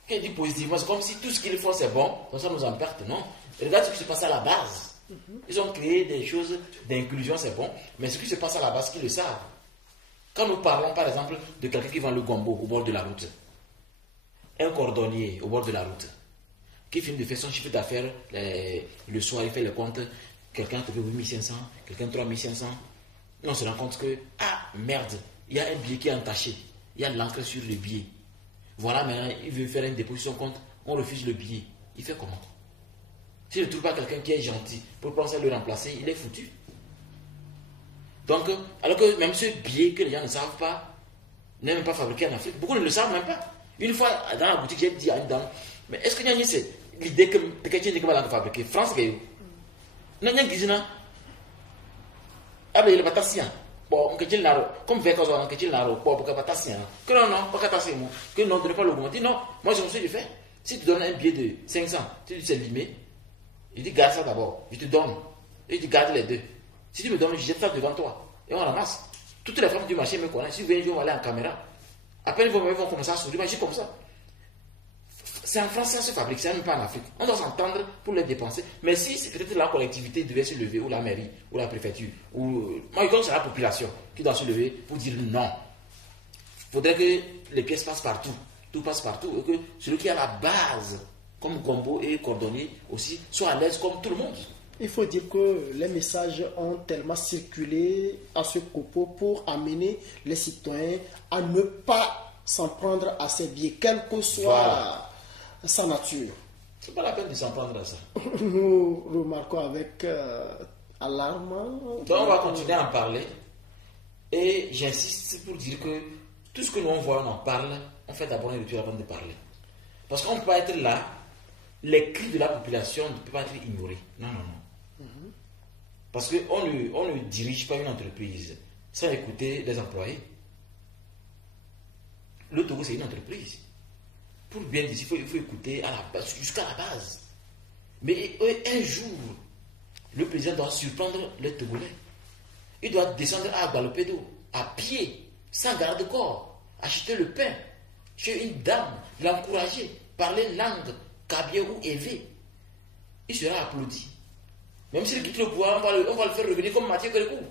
Quand il dit positivement, c'est comme si tout ce qu'ils font c'est bon, comme ça nous impacte, non? Regarde ce qui se passe à la base. Ils ont créé des choses d'inclusion, c'est bon, mais ce qui se passe à la base, qu'ils le savent. Quand nous parlons par exemple de quelqu'un qui vend le gombo au bord de la route, un cordonnier au bord de la route, qui finit de faire son chiffre d'affaires le soir, il fait le compte, quelqu'un te fait 8500, quelqu'un 3500, et on se rend compte que, ah merde, il y a un billet qui est entaché, il y a de l'encre sur le billet. Voilà, maintenant, il veut faire un dépôt sur son compte, on refuse le billet. Il fait comment? S'il ne trouve pas quelqu'un qui est gentil pour penser à le remplacer, il est foutu. Donc, alors que même ce billet que les gens ne savent pas, n'est même pas fabriqué en Afrique, beaucoup ne le savent même pas. Une fois, dans la boutique, j'ai dit à une dame, mais est-ce que l'idée que quelqu'un n'est pas fabriqué. France, il y a une guisina. Il y a une batassia. Bon, comme fait quand on a quelque chose, pour que batassia. Que non, pas batassia. Que non, tu n'es pas l'augmenter. Non, moi je me suis fait. Si tu donnes un billet de 500, tu dis c'est limé. Je dis garde ça d'abord. Je te donne. Et tu gardes les deux. Si tu me donnes, je jette ça devant toi. Et on ramasse. Toutes les femmes du marché me connaissent. Si vous venez, je vais aller en caméra. Après, ils vont commencer à sourire. Mais je suis comme ça. C'est en France, ça se fabrique, c'est même pas en Afrique. On doit s'entendre pour les dépenser. Mais si c'est peut-être la collectivité devait se lever, ou la mairie, ou la préfecture, ou moi je pense que c'est la population qui doit se lever pour dire non. Il faudrait que les pièces passent partout, tout passe partout, et que celui qui a la base, comme Gombo et Cordonnier aussi, soit à l'aise comme tout le monde. Il faut dire que les messages ont tellement circulé à ce propos pour amener les citoyens à ne pas s'en prendre à ces biais, quelle que soit sa nature. C'est pas la peine de s'en prendre à ça. Nous remarquons avec alarme. Donc on va continuer à en parler. Et j'insiste pour dire que tout ce que nous on voit, on en parle, on fait d'abord une rupture avant de parler. Parce qu'on ne peut pas être là, les cris de la population ne peuvent pas être ignorés. Non, non, non. Parce qu'on ne dirige pas une entreprise sans écouter les employés. Le Togo, c'est une entreprise. Pour bien dire, il faut écouter à la base, jusqu'à la base. Mais un jour, le président doit surprendre les Togolais. Il doit descendre à Gualopédo, à pied, sans garde-corps, acheter le pain chez une dame, l'encourager, parler langue, kabye ou évé. Il sera applaudi. Même s'il quitte le pouvoir, on va le faire revenir comme Mathieu Kérékou.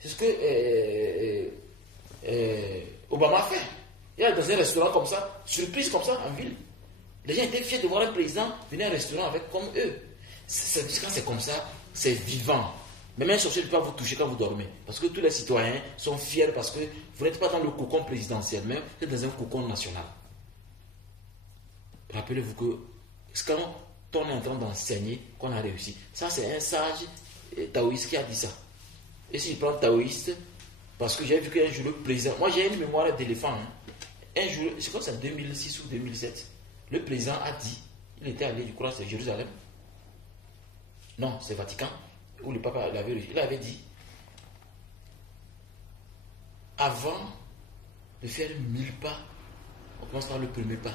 C'est ce que Obama a fait. Il est dans un restaurant comme ça, surprise comme ça, en ville. Les gens étaient fiers de voir un président venir à un restaurant avec comme eux. Quand c'est comme ça, c'est vivant. Même un sorcier ne peut pas vous toucher quand vous dormez. Parce que tous les citoyens sont fiers parce que vous n'êtes pas dans le cocon présidentiel, mais vous êtes dans un cocon national. Rappelez-vous que quand on est en train d'enseigner qu'on a réussi, ça c'est un sage taoïste qui a dit ça. Et s'il prend taoïste, parce que j'ai vu qu'un jour le président, moi j'ai une mémoire d'éléphant, un jour, je crois que c'est en 2006 ou 2007, le président a dit, il était allé, je crois que c'est Jérusalem, non, c'est Vatican, où le papa il avait dit, avant de faire 1000 pas, on commence par le premier pas.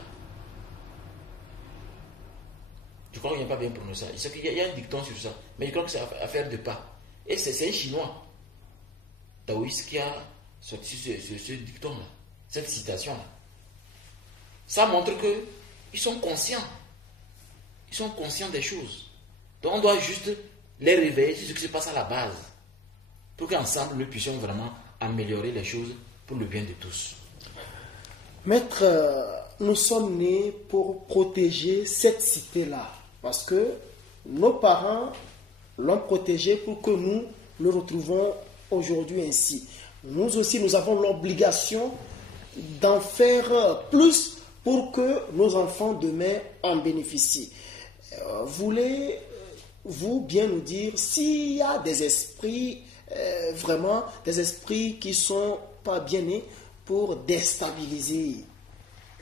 Je crois qu'il n'y a pas bien prononcé ça. Il y a un dicton sur ça, mais je crois que c'est affaire de pas. Et c'est un Chinois, taoïste, qui a sorti ce dicton-là, cette citation-là. Ça montre qu'ils sont conscients. Ils sont conscients des choses. Donc on doit juste les réveiller sur ce qui se passe à la base, pour qu'ensemble nous puissions vraiment améliorer les choses pour le bien de tous. Maître, nous sommes nés pour protéger cette cité-là, parce que nos parents l'ont protégé pour que nous le retrouvons aujourd'hui ainsi. Nous aussi, nous avons l'obligation d'en faire plus pour que nos enfants demain en bénéficient. Voulez-vous bien nous dire s'il y a des esprits, vraiment des esprits qui ne sont pas bien nés pour déstabiliser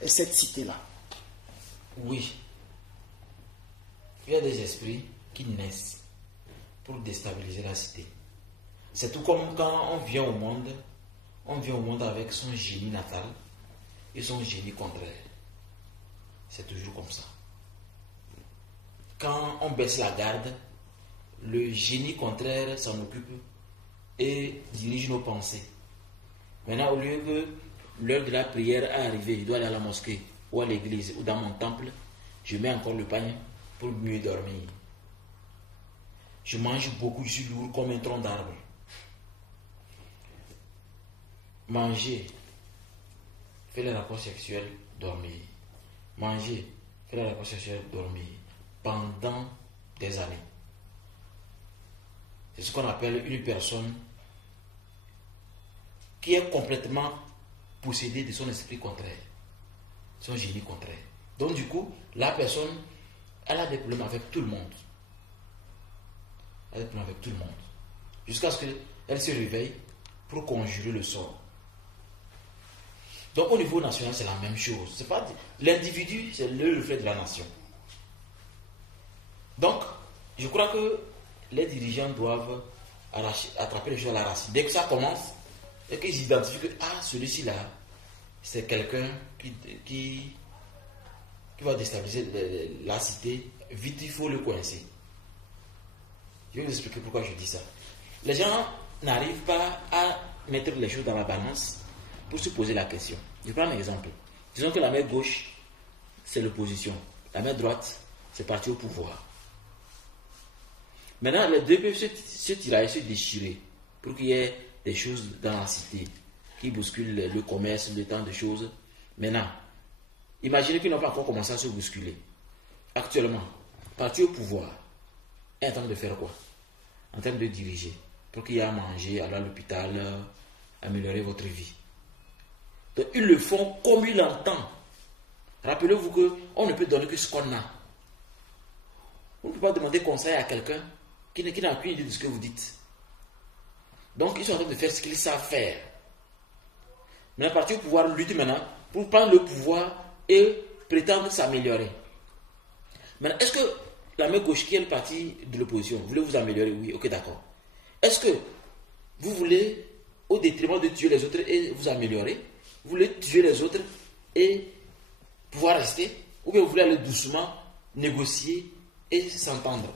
cette cité-là? Oui. Il y a des esprits qui naissent pour déstabiliser la cité. C'est tout comme quand on vient au monde avec son génie natal et son génie contraire. C'est toujours comme ça. Quand on baisse la garde, le génie contraire s'en occupe et dirige nos pensées. Maintenant, au lieu que l'heure de la prière est arrivée, je dois aller à la mosquée ou à l'église ou dans mon temple, je mets encore le pagne pour mieux dormir. Je mange beaucoup, je suis lourd comme un tronc d'arbre. Manger, faire les rapports sexuels, dormir. Manger, faire les rapports sexuels, dormir. Pendant des années. C'est ce qu'on appelle une personne qui est complètement possédée de son esprit contraire, son génie contraire. Donc du coup, la personne, elle a des problèmes avec tout le monde. Elle a des problèmes avec tout le monde. Jusqu'à ce qu'elle se réveille pour conjurer le sort. Donc au niveau national, c'est la même chose. C'est pas l'individu, c'est le reflet de la nation. Donc, je crois que les dirigeants doivent attraper les choses à la racine. Dès que ça commence, et qu'ils identifient que celui-ci-là, c'est quelqu'un qui va déstabiliser la cité, vite il faut le coincer. Je vais vous expliquer pourquoi je dis ça. Les gens n'arrivent pas à mettre les choses dans la balance pour se poser la question. Je prends un exemple. Disons que la main gauche, c'est l'opposition. La main droite, c'est parti au pouvoir. Maintenant, les deux peuvent se tirer, se déchirer pour qu'il y ait des choses dans la cité qui bousculent le commerce, le temps de choses. Maintenant, imaginez qu'ils n'ont pas encore commencé à se bousculer. Actuellement, parti au pouvoir est en train de faire quoi? En train de diriger pour qu'il y ait à manger, aller à l'hôpital, améliorer votre vie. Donc, ils le font comme ils l'entendent. Rappelez-vous qu'on ne peut donner que ce qu'on a. On ne peut pas demander conseil à quelqu'un qui n'a aucune idée de ce que vous dites. Donc, ils sont en train de faire ce qu'ils savent faire. Mais le parti au pouvoir lutte maintenant pour prendre le pouvoir et prétendre s'améliorer. Maintenant, est-ce que la main gauche qui est le parti de l'opposition, vous voulez vous améliorer? Oui, ok, d'accord. Est-ce que vous voulez, au détriment de tuer les autres et vous améliorer, vous voulez tuer les autres et pouvoir rester? Ou bien vous voulez aller doucement, négocier et s'entendre?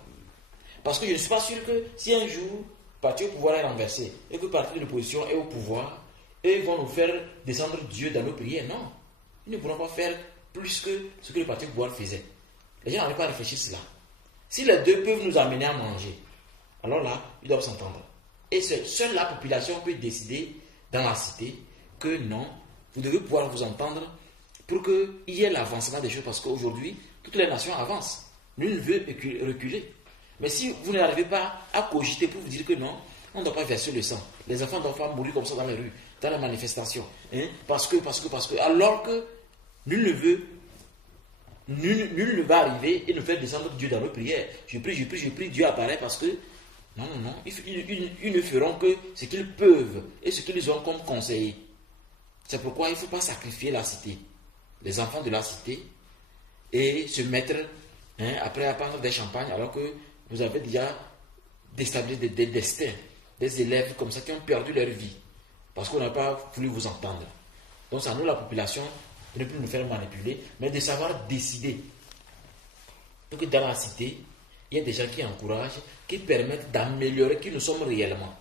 Parce que je ne suis pas sûr que si un jour, le parti au pouvoir est renversé et que le parti de l'opposition est au pouvoir, et ils vont nous faire descendre Dieu dans nos prières. Non. Ils ne pourront pas faire plus que ce que le parti au pouvoir faisait. Les gens n'arrivent pas à réfléchir cela. Si les deux peuvent nous amener à manger, alors là, ils doivent s'entendre. Et seule la population peut décider dans la cité que non, vous devez pouvoir vous entendre pour qu'il y ait l'avancement des choses. Parce qu'aujourd'hui, toutes les nations avancent. Nul ne veut reculer. Mais si vous n'arrivez pas à cogiter pour vous dire que non, on ne doit pas verser le sang. Les enfants ne doivent pas mourir comme ça dans les rues, dans les manifestations. Parce que, alors que nul ne va arriver et nous faire descendre Dieu dans nos prières. Je prie, Dieu apparaît parce que, non, ils ne feront que ce qu'ils peuvent et ce qu'ils ont comme conseiller. C'est pourquoi il ne faut pas sacrifier la cité, les enfants de la cité, et se mettre, après à prendre des champagnes, alors que vous avez déjà déstabilisé des destins, des élèves comme ça qui ont perdu leur vie, parce qu'on n'a pas voulu vous entendre. Donc c'est à nous, la population, de ne plus nous faire manipuler, mais de savoir décider. Pour que dans la cité, il y a des gens qui encouragent, qui permettent d'améliorer qui nous sommes réellement.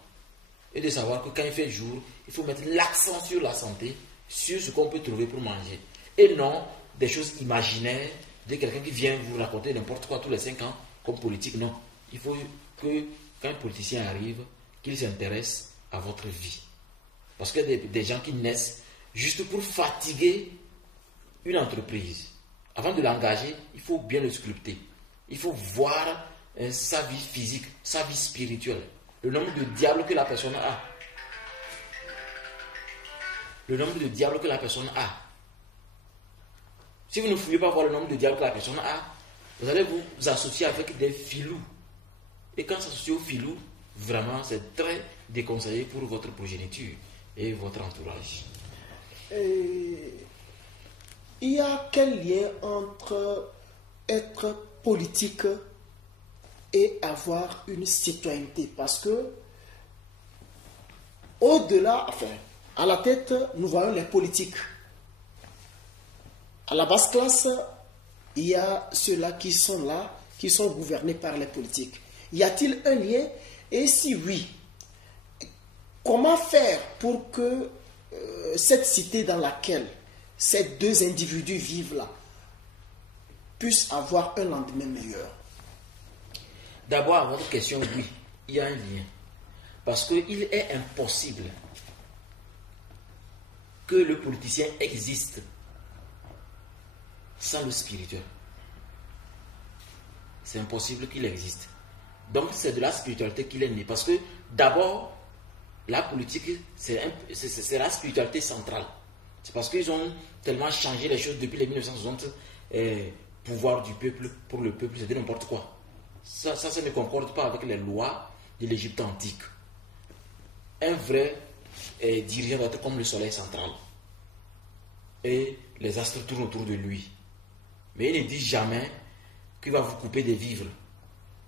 Et de savoir que quand il fait jour, il faut mettre l'accent sur la santé, sur ce qu'on peut trouver pour manger. Et non des choses imaginaires de quelqu'un qui vient vous raconter n'importe quoi tous les 5 ans, comme politique. Non. Il faut que quand un politicien arrive, qu'il s'intéresse à votre vie. Parce qu'il y a des gens qui naissent juste pour fatiguer une entreprise. Avant de l'engager, il faut bien le sculpter. Il faut voir sa vie physique, sa vie spirituelle. Le nombre de diables que la personne a. Le nombre de diables que la personne a. Si vous ne pouvez pas voir le nombre de diables que la personne a, vous allez vous associer avec des filous. Et quand s'associer aux filous, vraiment, c'est très déconseillé pour votre progéniture et votre entourage. Il y a quel lien entre être politique et avoir une citoyenneté? Parce que au-delà, à la tête, nous voyons les politiques. À la basse classe, il y a ceux-là, qui sont gouvernés par les politiques. Y a-t-il un lien? Et si oui, comment faire pour que cette cité dans laquelle ces deux individus vivent là puisse avoir un lendemain meilleur? D'abord, à votre question, oui, il y a un lien. Parce qu'il est impossible que le politicien existe sans le spirituel. C'est impossible qu'il existe. Donc, c'est de la spiritualité qu'il est né. Parce que, d'abord, la politique, c'est la spiritualité centrale. C'est parce qu'ils ont tellement changé les choses depuis les 1960, pouvoir du peuple pour le peuple, c'était n'importe quoi. Ça ne concorde pas avec les lois de l'Égypte antique. Un vrai dirigeant doit être comme le soleil central. Et les astres tournent autour de lui. Mais il ne dit jamais qu'il va vous couper des vivres.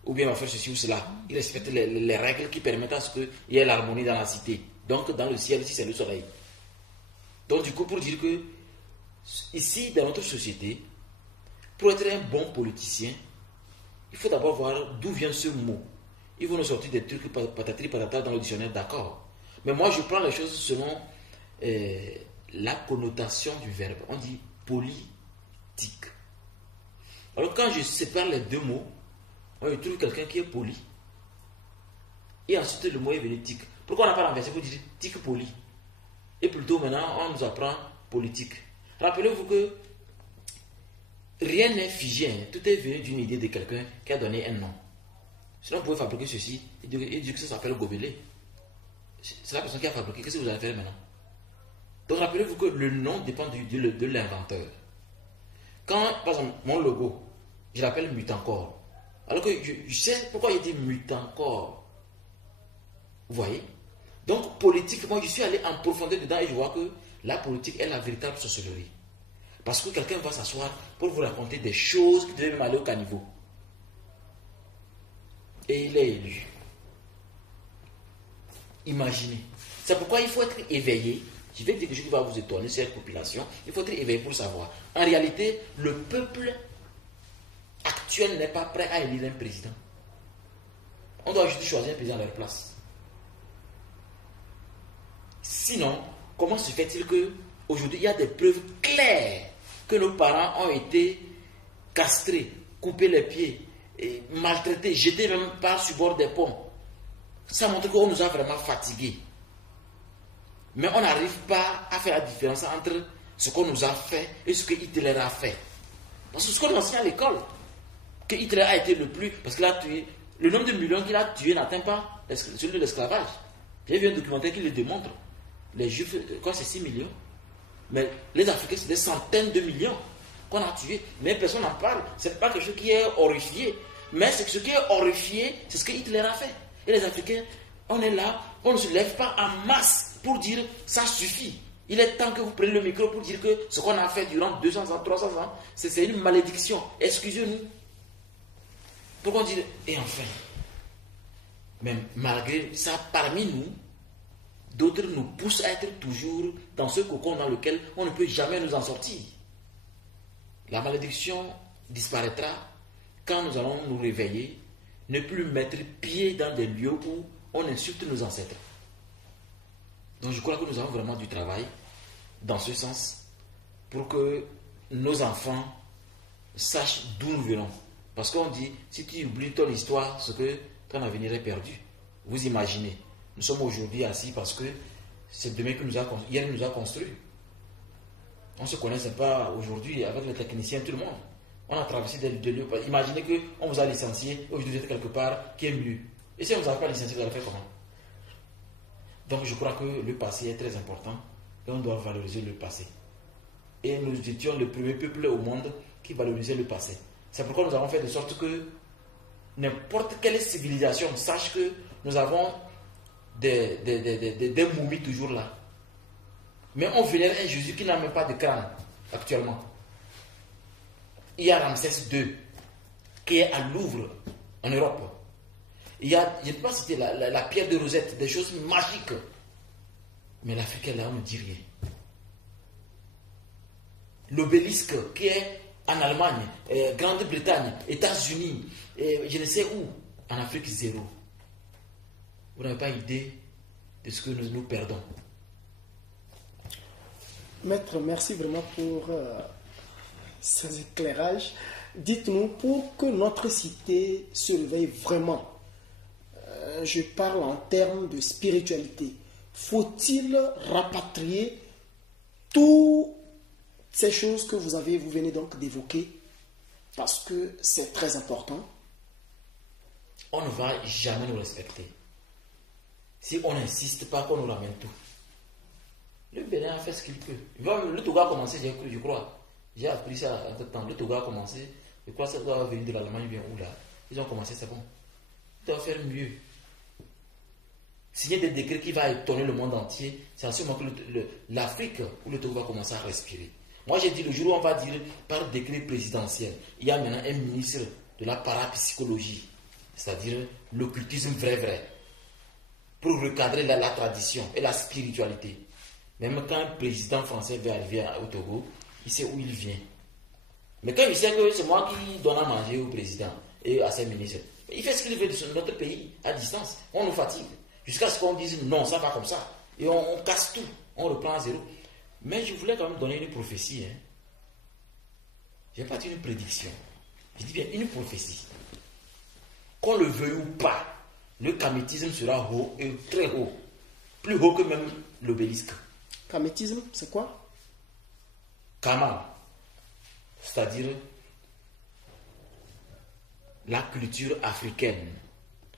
ou bien il va faire ceci ou cela. Il respecte les règles qui permettent à ce qu'il y ait l'harmonie dans la cité. Donc dans le ciel, ici c'est le soleil. Donc du coup, pour dire que ici, dans notre société, pour être un bon politicien, il faut d'abord voir d'où vient ce mot. Ils vont nous sortir des trucs patatri patata dans le dictionnaire, d'accord. Mais moi, je prends les choses selon la connotation du verbe. On dit politique. Alors quand je sépare les deux mots, on trouve quelqu'un qui est poli. Et ensuite, le mot est venu tic. Pourquoi on n'a pas renversé pour dire tic poli? Et plutôt maintenant, on nous apprend politique. Rappelez-vous que rien n'est figé. Hein. Tout est venu d'une idée de quelqu'un qui a donné un nom. Sinon, vous pouvez fabriquer ceci et dire que ça s'appelle gobelet. C'est la personne qui a fabriqué. Qu'est-ce que vous allez faire maintenant? Donc, rappelez-vous que le nom dépend de l'inventeur. Quand, par exemple, mon logo, je l'appelle Mutancore. Alors que je sais pourquoi il dit Mutancore. Vous voyez? Donc, politique, moi, je suis allé en profondeur dedans et je vois que la politique est la véritable sorcellerie. Parce que quelqu'un va s'asseoir pour vous raconter des choses qui devaient même aller au caniveau. Et il est élu. Imaginez. C'est pourquoi il faut être éveillé. Je vais dire quelque chose qui va vous étonner, cette population. Il faut être éveillé pour savoir. En réalité, le peuple actuel n'est pas prêt à élire un président. On doit juste choisir un président à leur place. Sinon, comment se fait-il qu'aujourd'hui, il y a des preuves claires que nos parents ont été castrés, coupés les pieds, et maltraités, jetés même par sur bord des ponts. Ça montre qu'on nous a vraiment fatigués. Mais on n'arrive pas à faire la différence entre ce qu'on nous a fait et ce que Hitler a fait. Parce que ce qu'on enseigne à l'école, que Hitler a été le plus... Parce qu'il a tué... Le nombre de millions qu'il a tué n'atteint pas celui de l'esclavage. J'ai vu un documentaire qui le démontre. Les Juifs, quoi, c'est 6 millions. Mais les Africains, c'est des centaines de millions qu'on a tués. Mais personne n'en parle. Ce n'est pas quelque chose qui est horrifié. Mais ce qui est horrifié, c'est ce que Hitler a fait. Et les Africains, on est là, on ne se lève pas en masse pour dire ça suffit. Il est temps que vous preniez le micro pour dire que ce qu'on a fait durant 200 ans, 300 ans, c'est une malédiction. Excusez-nous. Pourquoi dire, et enfin, même malgré ça, parmi nous, d'autres nous poussent à être toujours dans ce cocon dans lequel on ne peut jamais nous en sortir. La malédiction disparaîtra quand nous allons nous réveiller, ne plus mettre pied dans des lieux où on insulte nos ancêtres. Donc je crois que nous avons vraiment du travail dans ce sens pour que nos enfants sachent d'où nous venons. Parce qu'on dit, si tu oublies ton histoire, c'est que ton avenir est perdu. Vous imaginez, nous sommes aujourd'hui assis parce que c'est demain qui hier nous a construit. On ne se connaissait pas aujourd'hui avec les techniciens, tout le monde. On a traversé des lieux. Imaginez qu'on vous a licencié, aujourd'hui vous êtes quelque part qui est mieux. Et si on ne vous a pas licencié, vous allez faire comment? Donc je crois que le passé est très important et on doit valoriser le passé. Et nous étions le premier peuple au monde qui valorisait le passé. C'est pourquoi nous avons fait de sorte que n'importe quelle civilisation sache que nous avons des momies toujours là. Mais on vénère un Jésus qui n'a même pas de crâne actuellement. Il y a Ramsès II qui est à Louvre en Europe. Il y a, je ne sais pas si c'était la pierre de Rosette, des choses magiques. Mais l'Afrique est là, on ne dit rien. L'obélisque qui est en Allemagne, Grande-Bretagne, États-Unis, je ne sais où, en Afrique, zéro. Vous n'avez pas idée de ce que nous perdons. Maître, merci vraiment pour ces éclairages. Dites-nous, pour que notre cité se réveille vraiment, je parle en termes de spiritualité, faut-il rapatrier toutes ces choses que vous venez donc d'évoquer, parce que c'est très important? On ne va jamais nous respecter si on n'insiste pas qu'on nous ramène tout. Le Bénin a fait ce qu'il peut. Le Togo a commencé, je crois. J'ai appris ça à tout temps. Le Togo a commencé. Je crois que ça doit venir de l'Allemagne bien où là. Ils ont commencé, c'est bon. Ils doivent faire mieux. Signer des décrets qui vont étonner le monde entier, c'est à ce moment que l'Afrique où le Togo va commencer à respirer. Moi j'ai dit le jour où on va dire par décret présidentiel, il y a maintenant un ministre de la parapsychologie. c'est-à-dire l'occultisme vrai, pour recadrer la tradition et la spiritualité. Même quand un président français veut arriver au Togo, il sait où il vient. Mais quand il sait que c'est moi qui donne à manger au président et à ses ministres, il fait ce qu'il veut de notre pays à distance. On nous fatigue. Jusqu'à ce qu'on dise non, ça va comme ça. Et on casse tout. On reprend à zéro. Mais je voulais quand même donner une prophétie. Je n'ai pas dit une prédiction. Je dis bien une prophétie. Qu'on le veuille ou pas, le kamétisme sera haut et très haut. Plus haut que même l'obélisque. Kamétisme, c'est quoi? Kama, c'est-à-dire la culture africaine,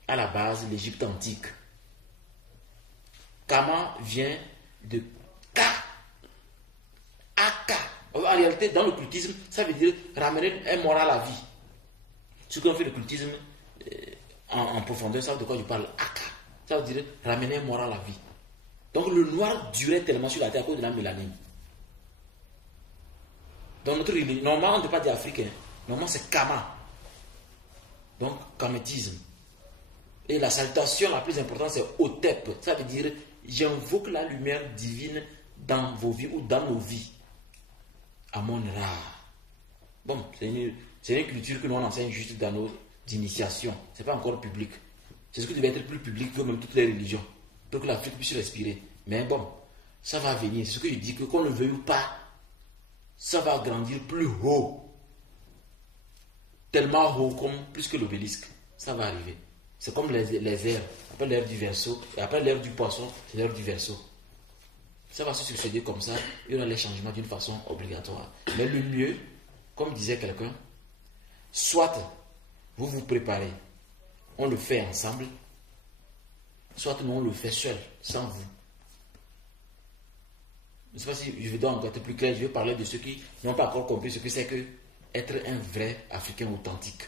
à la base l'Égypte antique. Kama vient de Ka, Aka. En réalité, dans l'occultisme, ça veut dire ramener un mort à la vie. Ceux qui ont fait l'occultisme en profondeur savent de quoi je parle. Aka, ça veut dire ramener un mort à la vie. Donc le noir durait tellement sur la terre à cause de la mélanine. Dans notre religion, normalement on ne peut pas dire africain, normalement c'est Kama. Donc kamétisme. Et la salutation la plus importante c'est Otep. Ça veut dire j'invoque la lumière divine dans vos vies ou dans nos vies. Amon-Ra. Bon, c'est une culture que nous on enseigne juste dans nos initiations. Ce n'est pas encore public. C'est ce qui devait être plus public que même toutes les religions. Pour que l'Afrique puisse respirer. Mais bon, ça va venir. C'est ce que je dis, que qu'on le veuille ou pas, ça va grandir plus haut. Tellement haut comme plus que l'obélisque. Ça va arriver. C'est comme les airs. Après l'ère du Verseau, et après l'ère du Poisson, c'est l'ère du Verseau. Ça va se succéder comme ça. Il y aura les changements d'une façon obligatoire. Mais le mieux, comme disait quelqu'un, soit vous vous préparez, on le fait ensemble, soit nous on le fait seul, sans vous. Je ne sais pas si je vais donc être plus clair, je vais parler de ceux qui n'ont pas encore compris ce que c'est que être un vrai Africain authentique.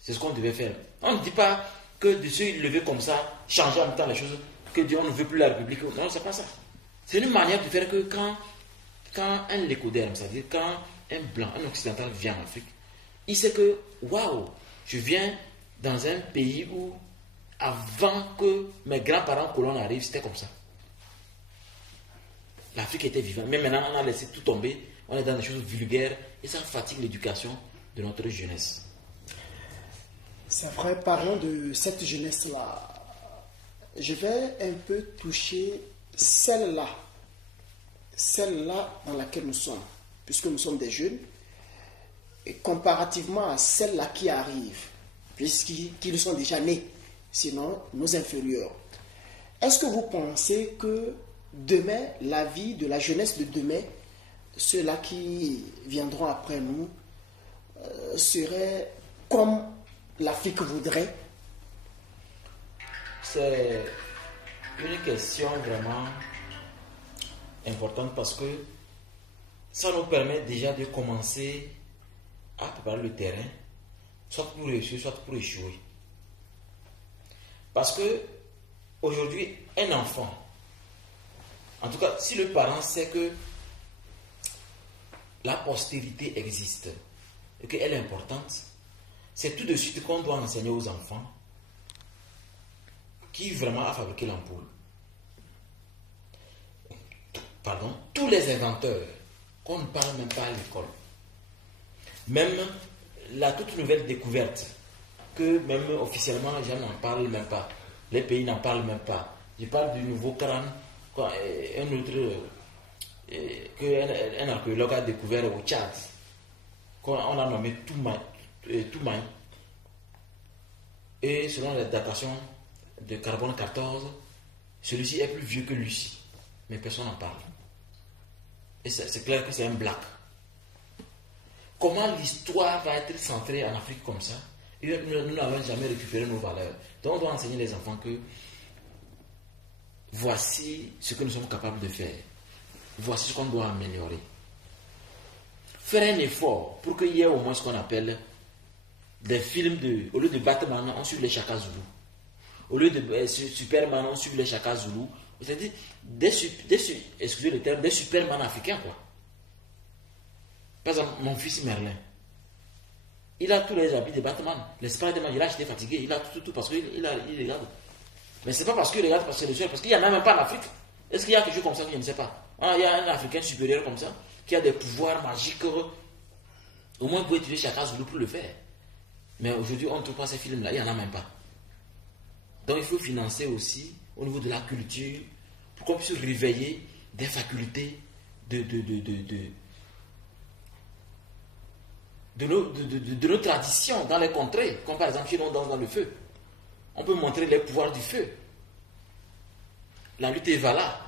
C'est ce qu'on devait faire. On ne dit pas que de se lever comme ça, changer en même temps les choses, que Dieu on ne veut plus la République. Non, c'est pas ça. C'est une manière de faire que quand un lécoderme, c'est-à-dire quand un blanc, un occidental vient en Afrique, il sait que, waouh, je viens dans un pays où, avant que mes grands-parents colons arrivent, c'était comme ça. L'Afrique était vivante. Mais maintenant, on a laissé tout tomber. On est dans des choses vulgaires et ça fatigue l'éducation de notre jeunesse. C'est vrai, parlons de cette jeunesse-là. Je vais un peu toucher celle-là dans laquelle nous sommes, puisque nous sommes des jeunes, et comparativement à celle-là qui arrive, puisqu'ils sont déjà nés, sinon nos inférieurs. Est-ce que vous pensez que demain, la vie de la jeunesse de demain, ceux-là qui viendront après nous, serait comme l'Afrique voudrait? C'est une question vraiment importante parce que ça nous permet déjà de commencer à préparer le terrain, soit pour réussir, soit pour échouer. Parce que aujourd'hui, un enfant, en tout cas, si le parent sait que la postérité existe et qu'elle est importante, c'est tout de suite qu'on doit enseigner aux enfants qui vraiment a fabriqué l'ampoule. Pardon, tous les inventeurs qu'on ne parle même pas à l'école. Même la toute nouvelle découverte que même officiellement les gens n'en parlent même pas. Les pays n'en parlent même pas. Je parle du nouveau crâne un autre qu'un archéologue a découvert au Tchad, qu'on a nommé Toumaï. Et selon la datation de carbone 14, celui-ci est plus vieux que Lucie, mais personne n'en parle. Et c'est clair que c'est un black. Comment l'histoire va être centrée en Afrique comme ça? Et nous n'avons jamais récupéré nos valeurs. Donc on doit enseigner les enfants que voici ce que nous sommes capables de faire. Voici ce qu'on doit améliorer. Faire un effort pour qu'il y ait au moins ce qu'on appelle des films au lieu de Batman, on suit les Chaka Zulu. Au lieu de Superman, on suit les Chaka Zulu. C'est-à-dire excusez le terme, des Superman africains, quoi. Par exemple, mon fils Merlin. Il a tous les habits de Batman. Les Spider-Man, il a acheté fatigué. Il a tout parce qu'il regarde. Mais c'est pas parce qu'il regarde parce que c'est le seul. Parce qu'il n'y en a même pas en Afrique. Est-ce qu'il y a quelque chose comme ça que je ne sais pas? Il y a un Africain supérieur comme ça qui a des pouvoirs magiques. Au moins, pour utiliser Chaka Zulu pour le faire. Mais aujourd'hui, on ne trouve pas ces films-là. Il n'y en a même pas. Donc, il faut financer aussi au niveau de la culture pour qu'on puisse réveiller des facultés de nos traditions dans les contrées. Comme par exemple, chez nous, on danse dans le feu. On peut montrer les pouvoirs du feu. La lutte est vala.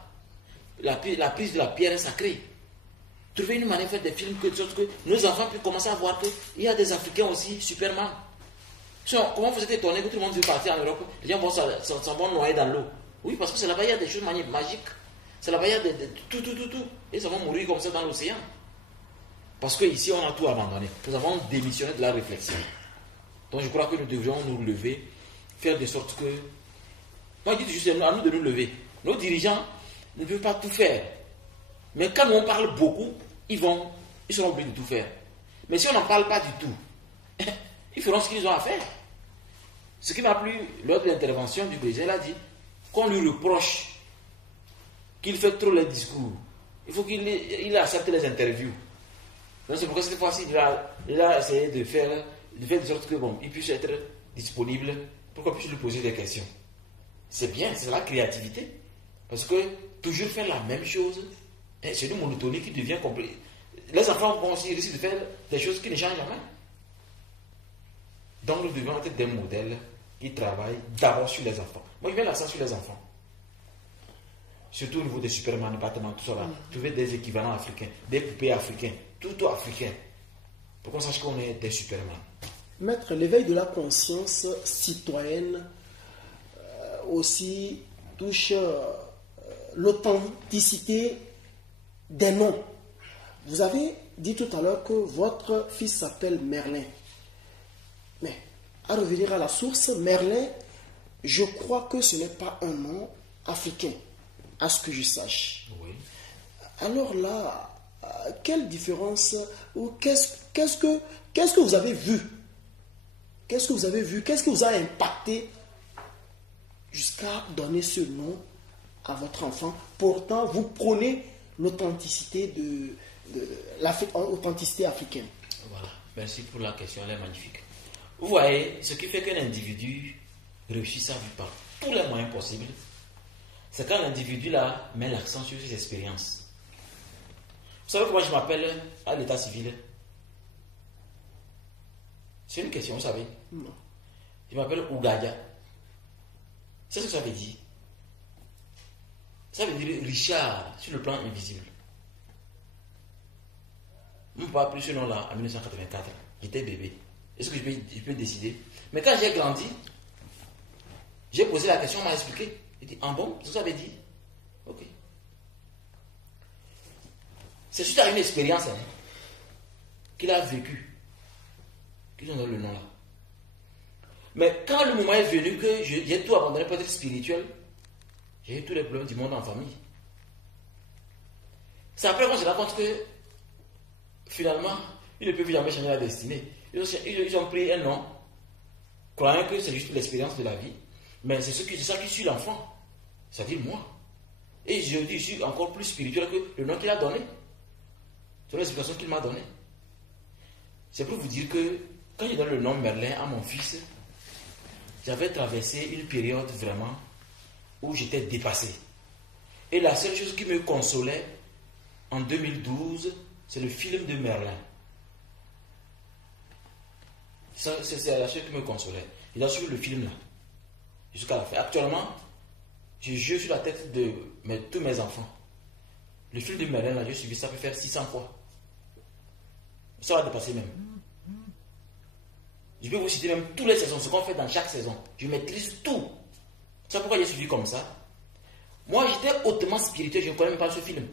La prise de la pierre est sacrée. Trouver une manière de faire des films que nos enfants puissent commencer à voir qu'il y a des Africains aussi, Superman. Comment vous êtes étonné que tout le monde veut partir en Europe? Les gens vont noyer dans l'eau. Oui, parce que c'est là-bas, il y a des choses magiques. C'est là-bas, il y a tout. Et ça va mourir comme ça dans l'océan. Parce qu'ici, on a tout abandonné. Nous avons démissionné de la réflexion. Donc, je crois que nous devrions nous lever, faire de sorte que. Moi, je dis juste à nous de nous lever. Nos dirigeants ne peuvent pas tout faire. Mais quand on parle beaucoup, ils seront obligés de tout faire. Mais si on n'en parle pas du tout, ils feront ce qu'ils ont à faire. Ce qui m'a plu lors de l'intervention du président, il a dit qu'on lui reproche qu'il fait trop les discours. Il faut qu'il accepte les interviews. Donc c'est pourquoi cette fois-ci, il a essayé de faire de sorte que il puisse être disponible pour qu'on puisse lui poser des questions. C'est bien, c'est la créativité. Parce que toujours faire la même chose, c'est une monotonie qui devient compliquée. Les enfants vont aussi risquer de faire des choses qui ne changent jamais. Donc nous devons être des modèles qui travaillent d'abord sur les enfants. Moi je mets l'accent sur les enfants. Surtout au niveau des Superman, Batman, tout ça là. Trouver des équivalents africains, des poupées africains, tout africain. Pour qu'on sache qu'on est des Superman. Maître, l'éveil de la conscience citoyenne aussi touche l'authenticité des noms. Vous avez dit tout à l'heure que votre fils s'appelle Merlin. Mais, à revenir à la source, Merlin, je crois que ce n'est pas un nom africain, à ce que je sache. Oui. Alors là, quelle différence, ou qu'est-ce que vous avez vu? Qu'est-ce que vous avez vu? Qu'est-ce qui vous a impacté jusqu'à donner ce nom à votre enfant? Pourtant, vous prônez l'authenticité l'authenticité africaine. Voilà, merci pour la question, elle est magnifique. Vous voyez, ce qui fait qu'un individu réussit sa vie par tous les moyens possibles, c'est quand l'individu là met l'accent sur ses expériences. Vous savez comment je m'appelle à l'état civil? C'est une question, vous savez? Non. Je m'appelle Ougadia. C'est ce que ça veut dire. Ça veut dire Richard sur le plan invisible. Mon papa a pris ce nom-là en 1984. J'étais bébé. Est-ce que je peux décider? Mais quand j'ai grandi, j'ai posé la question, on m'a expliqué. J'ai dit, ah bon, c'est ce que ça veut dire? Ok. C'est suite à une expérience qu'il a vécue qu'ils ont donné le nom là. Mais quand le moment est venu que j'ai tout abandonné pour être spirituel, j'ai eu tous les problèmes du monde en famille. C'est après qu'on se rend compte que finalement, ils ne peuvent jamais changer la destinée. Ils ont pris un nom, croyant que c'est juste l'expérience de la vie, mais c'est ça qui suit l'enfant, c'est-à-dire moi. Et je dis, je suis encore plus spirituel que le nom qu'il a donné. C'est l'explication qu'il m'a donnée. C'est pour vous dire que quand je donne le nom Merlin à mon fils, j'avais traversé une période vraiment où j'étais dépassé. Et la seule chose qui me consolait en 2012, c'est le film de Merlin. C'est la chose qui me consolait. Il a suivi le film là, jusqu'à la fin. Actuellement, je joue sur la tête de tous mes enfants. Le film de Merlin là, j'ai suivi ça peut faire 600 fois. Ça va dépasser même. Je peux vous citer même toutes les saisons, ce qu'on fait dans chaque saison. Je maîtrise tout. C'est pourquoi j'ai suivi comme ça. Moi, j'étais hautement spirituel, je ne connais même pas ce film.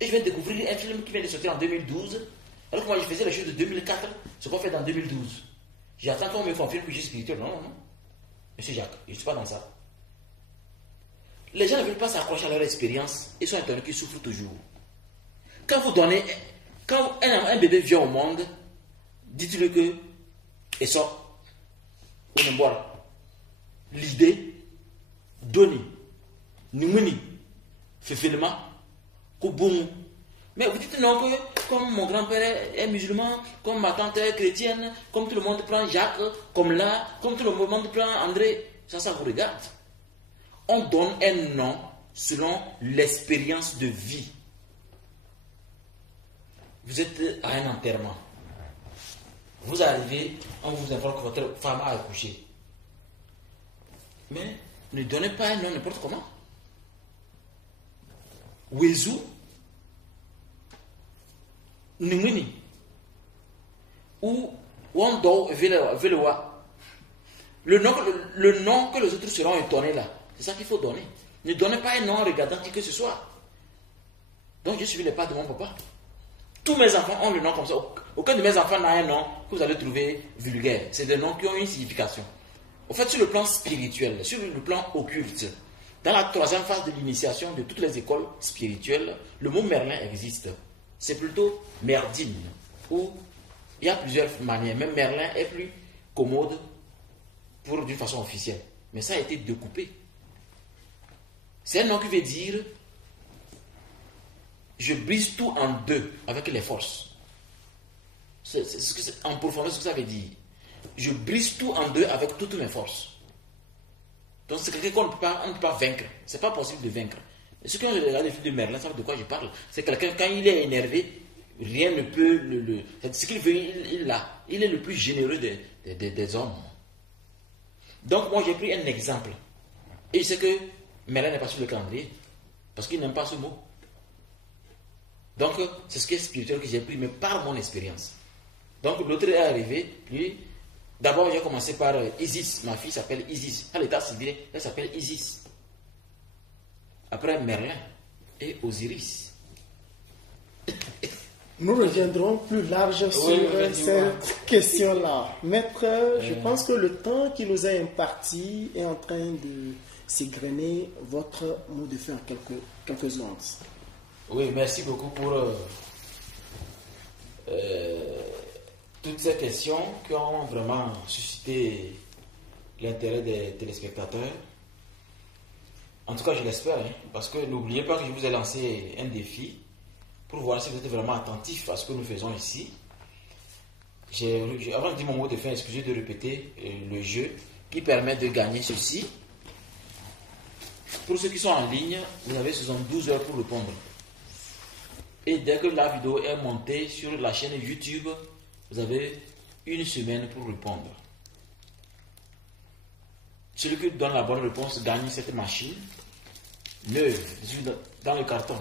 Et je viens de découvrir un film qui vient de sortir en 2012. Alors que moi, je faisais les choses de 2004, ce qu'on fait dans 2012. J'attends qu'on me confirme que je suis spirituel. Non. Monsieur Jacques, je ne suis pas dans ça. Les gens ne veulent pas s'accrocher à leur expérience. Ils sont étonnés qu'ils souffrent toujours. Quand un bébé vient au monde, dites-le que, et ça, on est boire. L'idée, donner, nous Fefilma, Kouboum. Mais vous dites non que, comme mon grand-père est musulman, comme ma tante est chrétienne, comme tout le monde prend Jacques, comme là, comme tout le monde prend André, ça vous regarde. On donne un nom selon l'expérience de vie. Vous êtes à un enterrement. Vous arrivez, on vous informe que votre femme a accouché. Mais ne donnez pas un nom n'importe comment. Wezou, Numini, ou Wando Velewa. Le nom que les autres seront étonnés là, c'est ça qu'il faut donner. Ne donnez pas un nom en regardant qui que ce soit. Donc je suis les pas de mon papa. Tous mes enfants ont le nom comme ça. Aucun de mes enfants n'a un nom que vous allez trouver vulgaire. C'est des noms qui ont une signification. Au fait, sur le plan spirituel, sur le plan occulte, dans la troisième phase de l'initiation de toutes les écoles spirituelles, le mot Merlin existe. C'est plutôt Merdine, où il y a plusieurs manières. Même Merlin est plus commode pour d'une façon officielle. Mais ça a été découpé. C'est un nom qui veut dire je brise tout en deux avec les forces. En profondeur, ce que ça veut dire. Je brise tout en deux avec toutes mes forces. Donc c'est quelqu'un qu'on ne peut pas vaincre. C'est pas possible de vaincre. Et ceux qui ont regardé le film de Merlin savent de quoi je parle. C'est quelqu'un, quand il est énervé, rien ne peut ce qu'il veut, il l'a. Il est le plus généreux des hommes. Donc moi j'ai pris un exemple. Et je sais que Merlin n'est pas sur le calendrier. Parce qu'il n'aime pas ce mot. Donc c'est ce qui est spirituel que j'ai pris, mais par mon expérience. Donc l'autre est arrivé, lui. D'abord, j'ai commencé par Isis. Ma fille s'appelle Isis. À l'état civil, elle s'appelle Isis. Après Merlin et Osiris. Nous reviendrons plus large sur cette question-là. Maître, je pense que le temps qui nous est imparti est en train de s'égrener. Votre mot de fin en quelques secondes. Oui, merci beaucoup pour toutes ces questions qui ont vraiment suscité l'intérêt des téléspectateurs. En tout cas, je l'espère, parce que n'oubliez pas que je vous ai lancé un défi pour voir si vous êtes vraiment attentif à ce que nous faisons ici. Avant de dire mon mot de fin, excusez de répéter le jeu qui permet de gagner ceci. Pour ceux qui sont en ligne, vous avez 72 heures pour répondre. Et dès que la vidéo est montée sur la chaîne YouTube, vous avez une semaine pour répondre. Celui qui donne la bonne réponse gagne cette machine neuve dans le carton.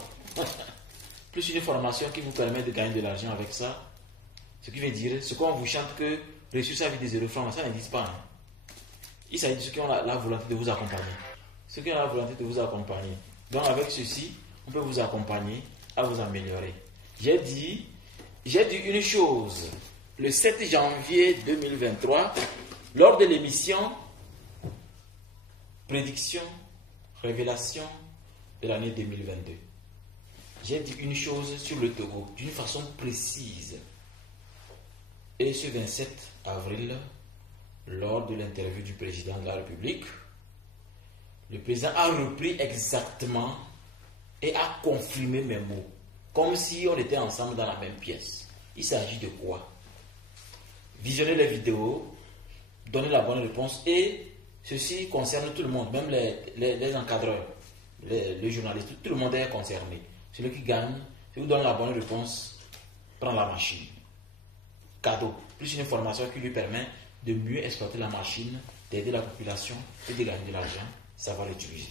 Plus une formation qui vous permet de gagner de l'argent avec ça. Ce qui veut dire, ce qu'on vous chante que reçu sa vie des 0 francs, ça n'existe pas. Il s'agit de ceux qui ont la volonté de vous accompagner. Ceux qui ont la volonté de vous accompagner. Donc avec ceci, on peut vous accompagner à vous améliorer. J'ai dit une chose le 7 janvier 2023 lors de l'émission Prédiction, Révélation de l'année 2022. J'ai dit une chose sur le Togo d'une façon précise. Et ce 27 avril, lors de l'interview du président de la République, le président a repris exactement et a confirmé mes mots, comme si on était ensemble dans la même pièce. Il s'agit de quoi? Visionner les vidéos, donner la bonne réponse, et ceci concerne tout le monde, même les encadreurs, les journalistes, tout le monde est concerné. Celui qui gagne, celui qui donne la bonne réponse, prend la machine. Cadeau, plus une formation qui lui permet de mieux exploiter la machine, d'aider la population et de gagner de l'argent, ça va l'utiliser.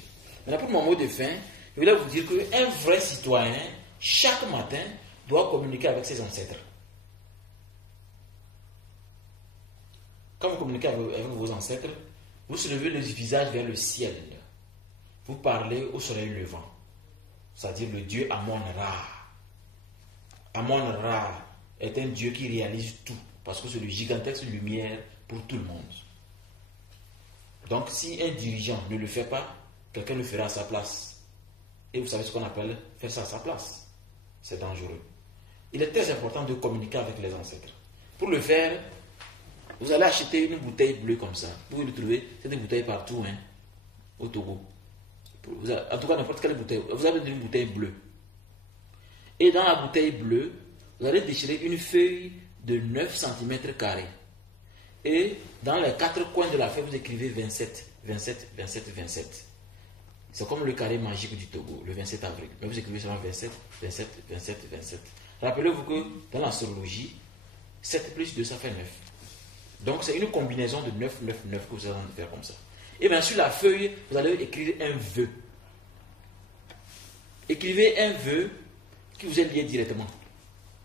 Maintenant, pour mon mot de fin, je voulais vous dire qu'un vrai citoyen, chaque matin, doit communiquer avec ses ancêtres. Quand vous communiquez avec vos ancêtres, vous soulevez le visage vers le ciel. Vous parlez au soleil levant, c'est-à-dire le dieu Amon-Ra. Amon-Ra est un dieu qui réalise tout, parce que c'est le gigantesque lumière pour tout le monde. Donc si un dirigeant ne le fait pas, quelqu'un le fera à sa place. Et vous savez ce qu'on appelle faire ça à sa place. C'est dangereux. Il est très important de communiquer avec les ancêtres. Pour le faire, vous allez acheter une bouteille bleue comme ça. Vous pouvez le trouver, c'est des bouteilles partout, hein, au Togo. En tout cas, n'importe quelle bouteille. Vous avez une bouteille bleue. Et dans la bouteille bleue, vous allez déchirer une feuille de 9 cm². Et dans les 4 coins de la feuille, vous écrivez 27, 27, 27, 27. C'est comme le carré magique du Togo, le 27 avril. Mais vous écrivez seulement 27, 27, 27, 27. Rappelez-vous que dans l'astrologie, 7 plus 2, ça fait 9. Donc c'est une combinaison de 9, 9, 9 que vous allez faire comme ça. Et bien sur la feuille, vous allez écrire un vœu. Écrivez un vœu qui vous est lié directement.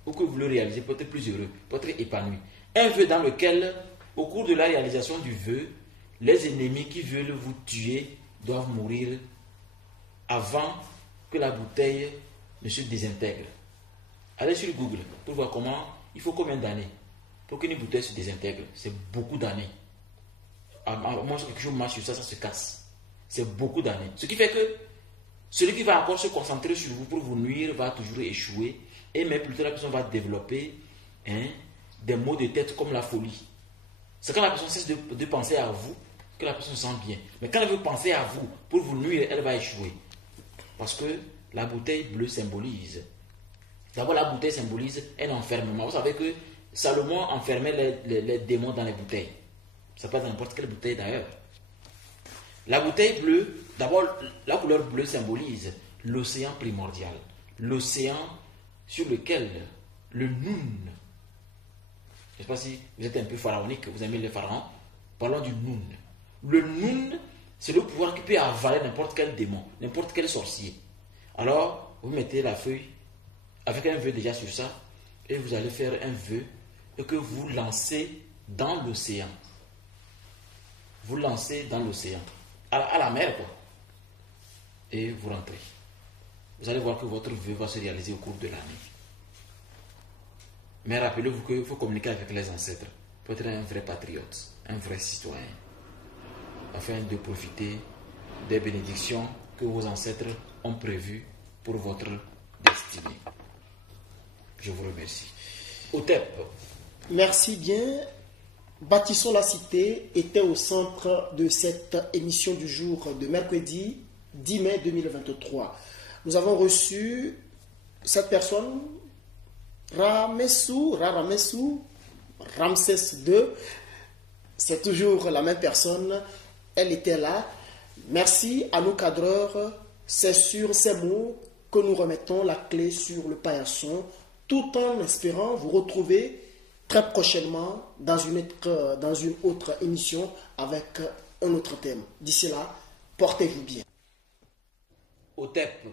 Ou que vous le réalisez pour être plus heureux, pour être épanoui. Un vœu dans lequel, au cours de la réalisation du vœu, les ennemis qui veulent vous tuer doivent mourir avant que la bouteille ne se désintègre. Allez sur Google pour voir comment, il faut combien d'années pour qu'une bouteille se désintègre. C'est beaucoup d'années. Moi, quelque chose marche sur ça, ça se casse. C'est beaucoup d'années. Ce qui fait que celui qui va encore se concentrer sur vous pour vous nuire va toujours échouer. Et même plutôt la personne va développer des maux de tête comme la folie. C'est quand la personne cesse de penser à vous que la personne se sent bien. Mais quand elle veut penser à vous pour vous nuire, elle va échouer. Parce que la bouteille bleue symbolise. D'abord, la bouteille symbolise un enfermement. Vous savez que Salomon enfermait les démons dans les bouteilles. Ça passe dans n'importe quelle bouteille d'ailleurs. La bouteille bleue, d'abord, la couleur bleue symbolise l'océan primordial. L'océan sur lequel le Noun. Je ne sais pas si vous êtes un peu pharaonique, vous aimez les pharaons. Parlons du Noun. Le Noun, c'est le pouvoir qui peut avaler n'importe quel démon, n'importe quel sorcier. Alors, vous mettez la feuille avec un vœu déjà sur ça, et vous allez faire un vœu, et que vous lancez dans l'océan. Vous lancez dans l'océan, à la mer, quoi. Et vous rentrez. Vous allez voir que votre vœu va se réaliser au cours de l'année. Mais rappelez-vous qu'il faut communiquer avec les ancêtres pour être un vrai patriote, un vrai citoyen, afin de profiter des bénédictions que vos ancêtres ont prévues pour votre destinée. Je vous remercie. Otep. Merci bien. Bâtissons la cité était au centre de cette émission du jour de mercredi 10 mai 2023. Nous avons reçu cette personne, Ramesses II. C'est toujours la même personne. Elle était là. Merci à nos cadreurs. C'est sur ces mots que nous remettons la clé sur le paillasson, tout en espérant vous retrouver très prochainement dans une autre émission avec un autre thème. D'ici là, portez-vous bien. Otep.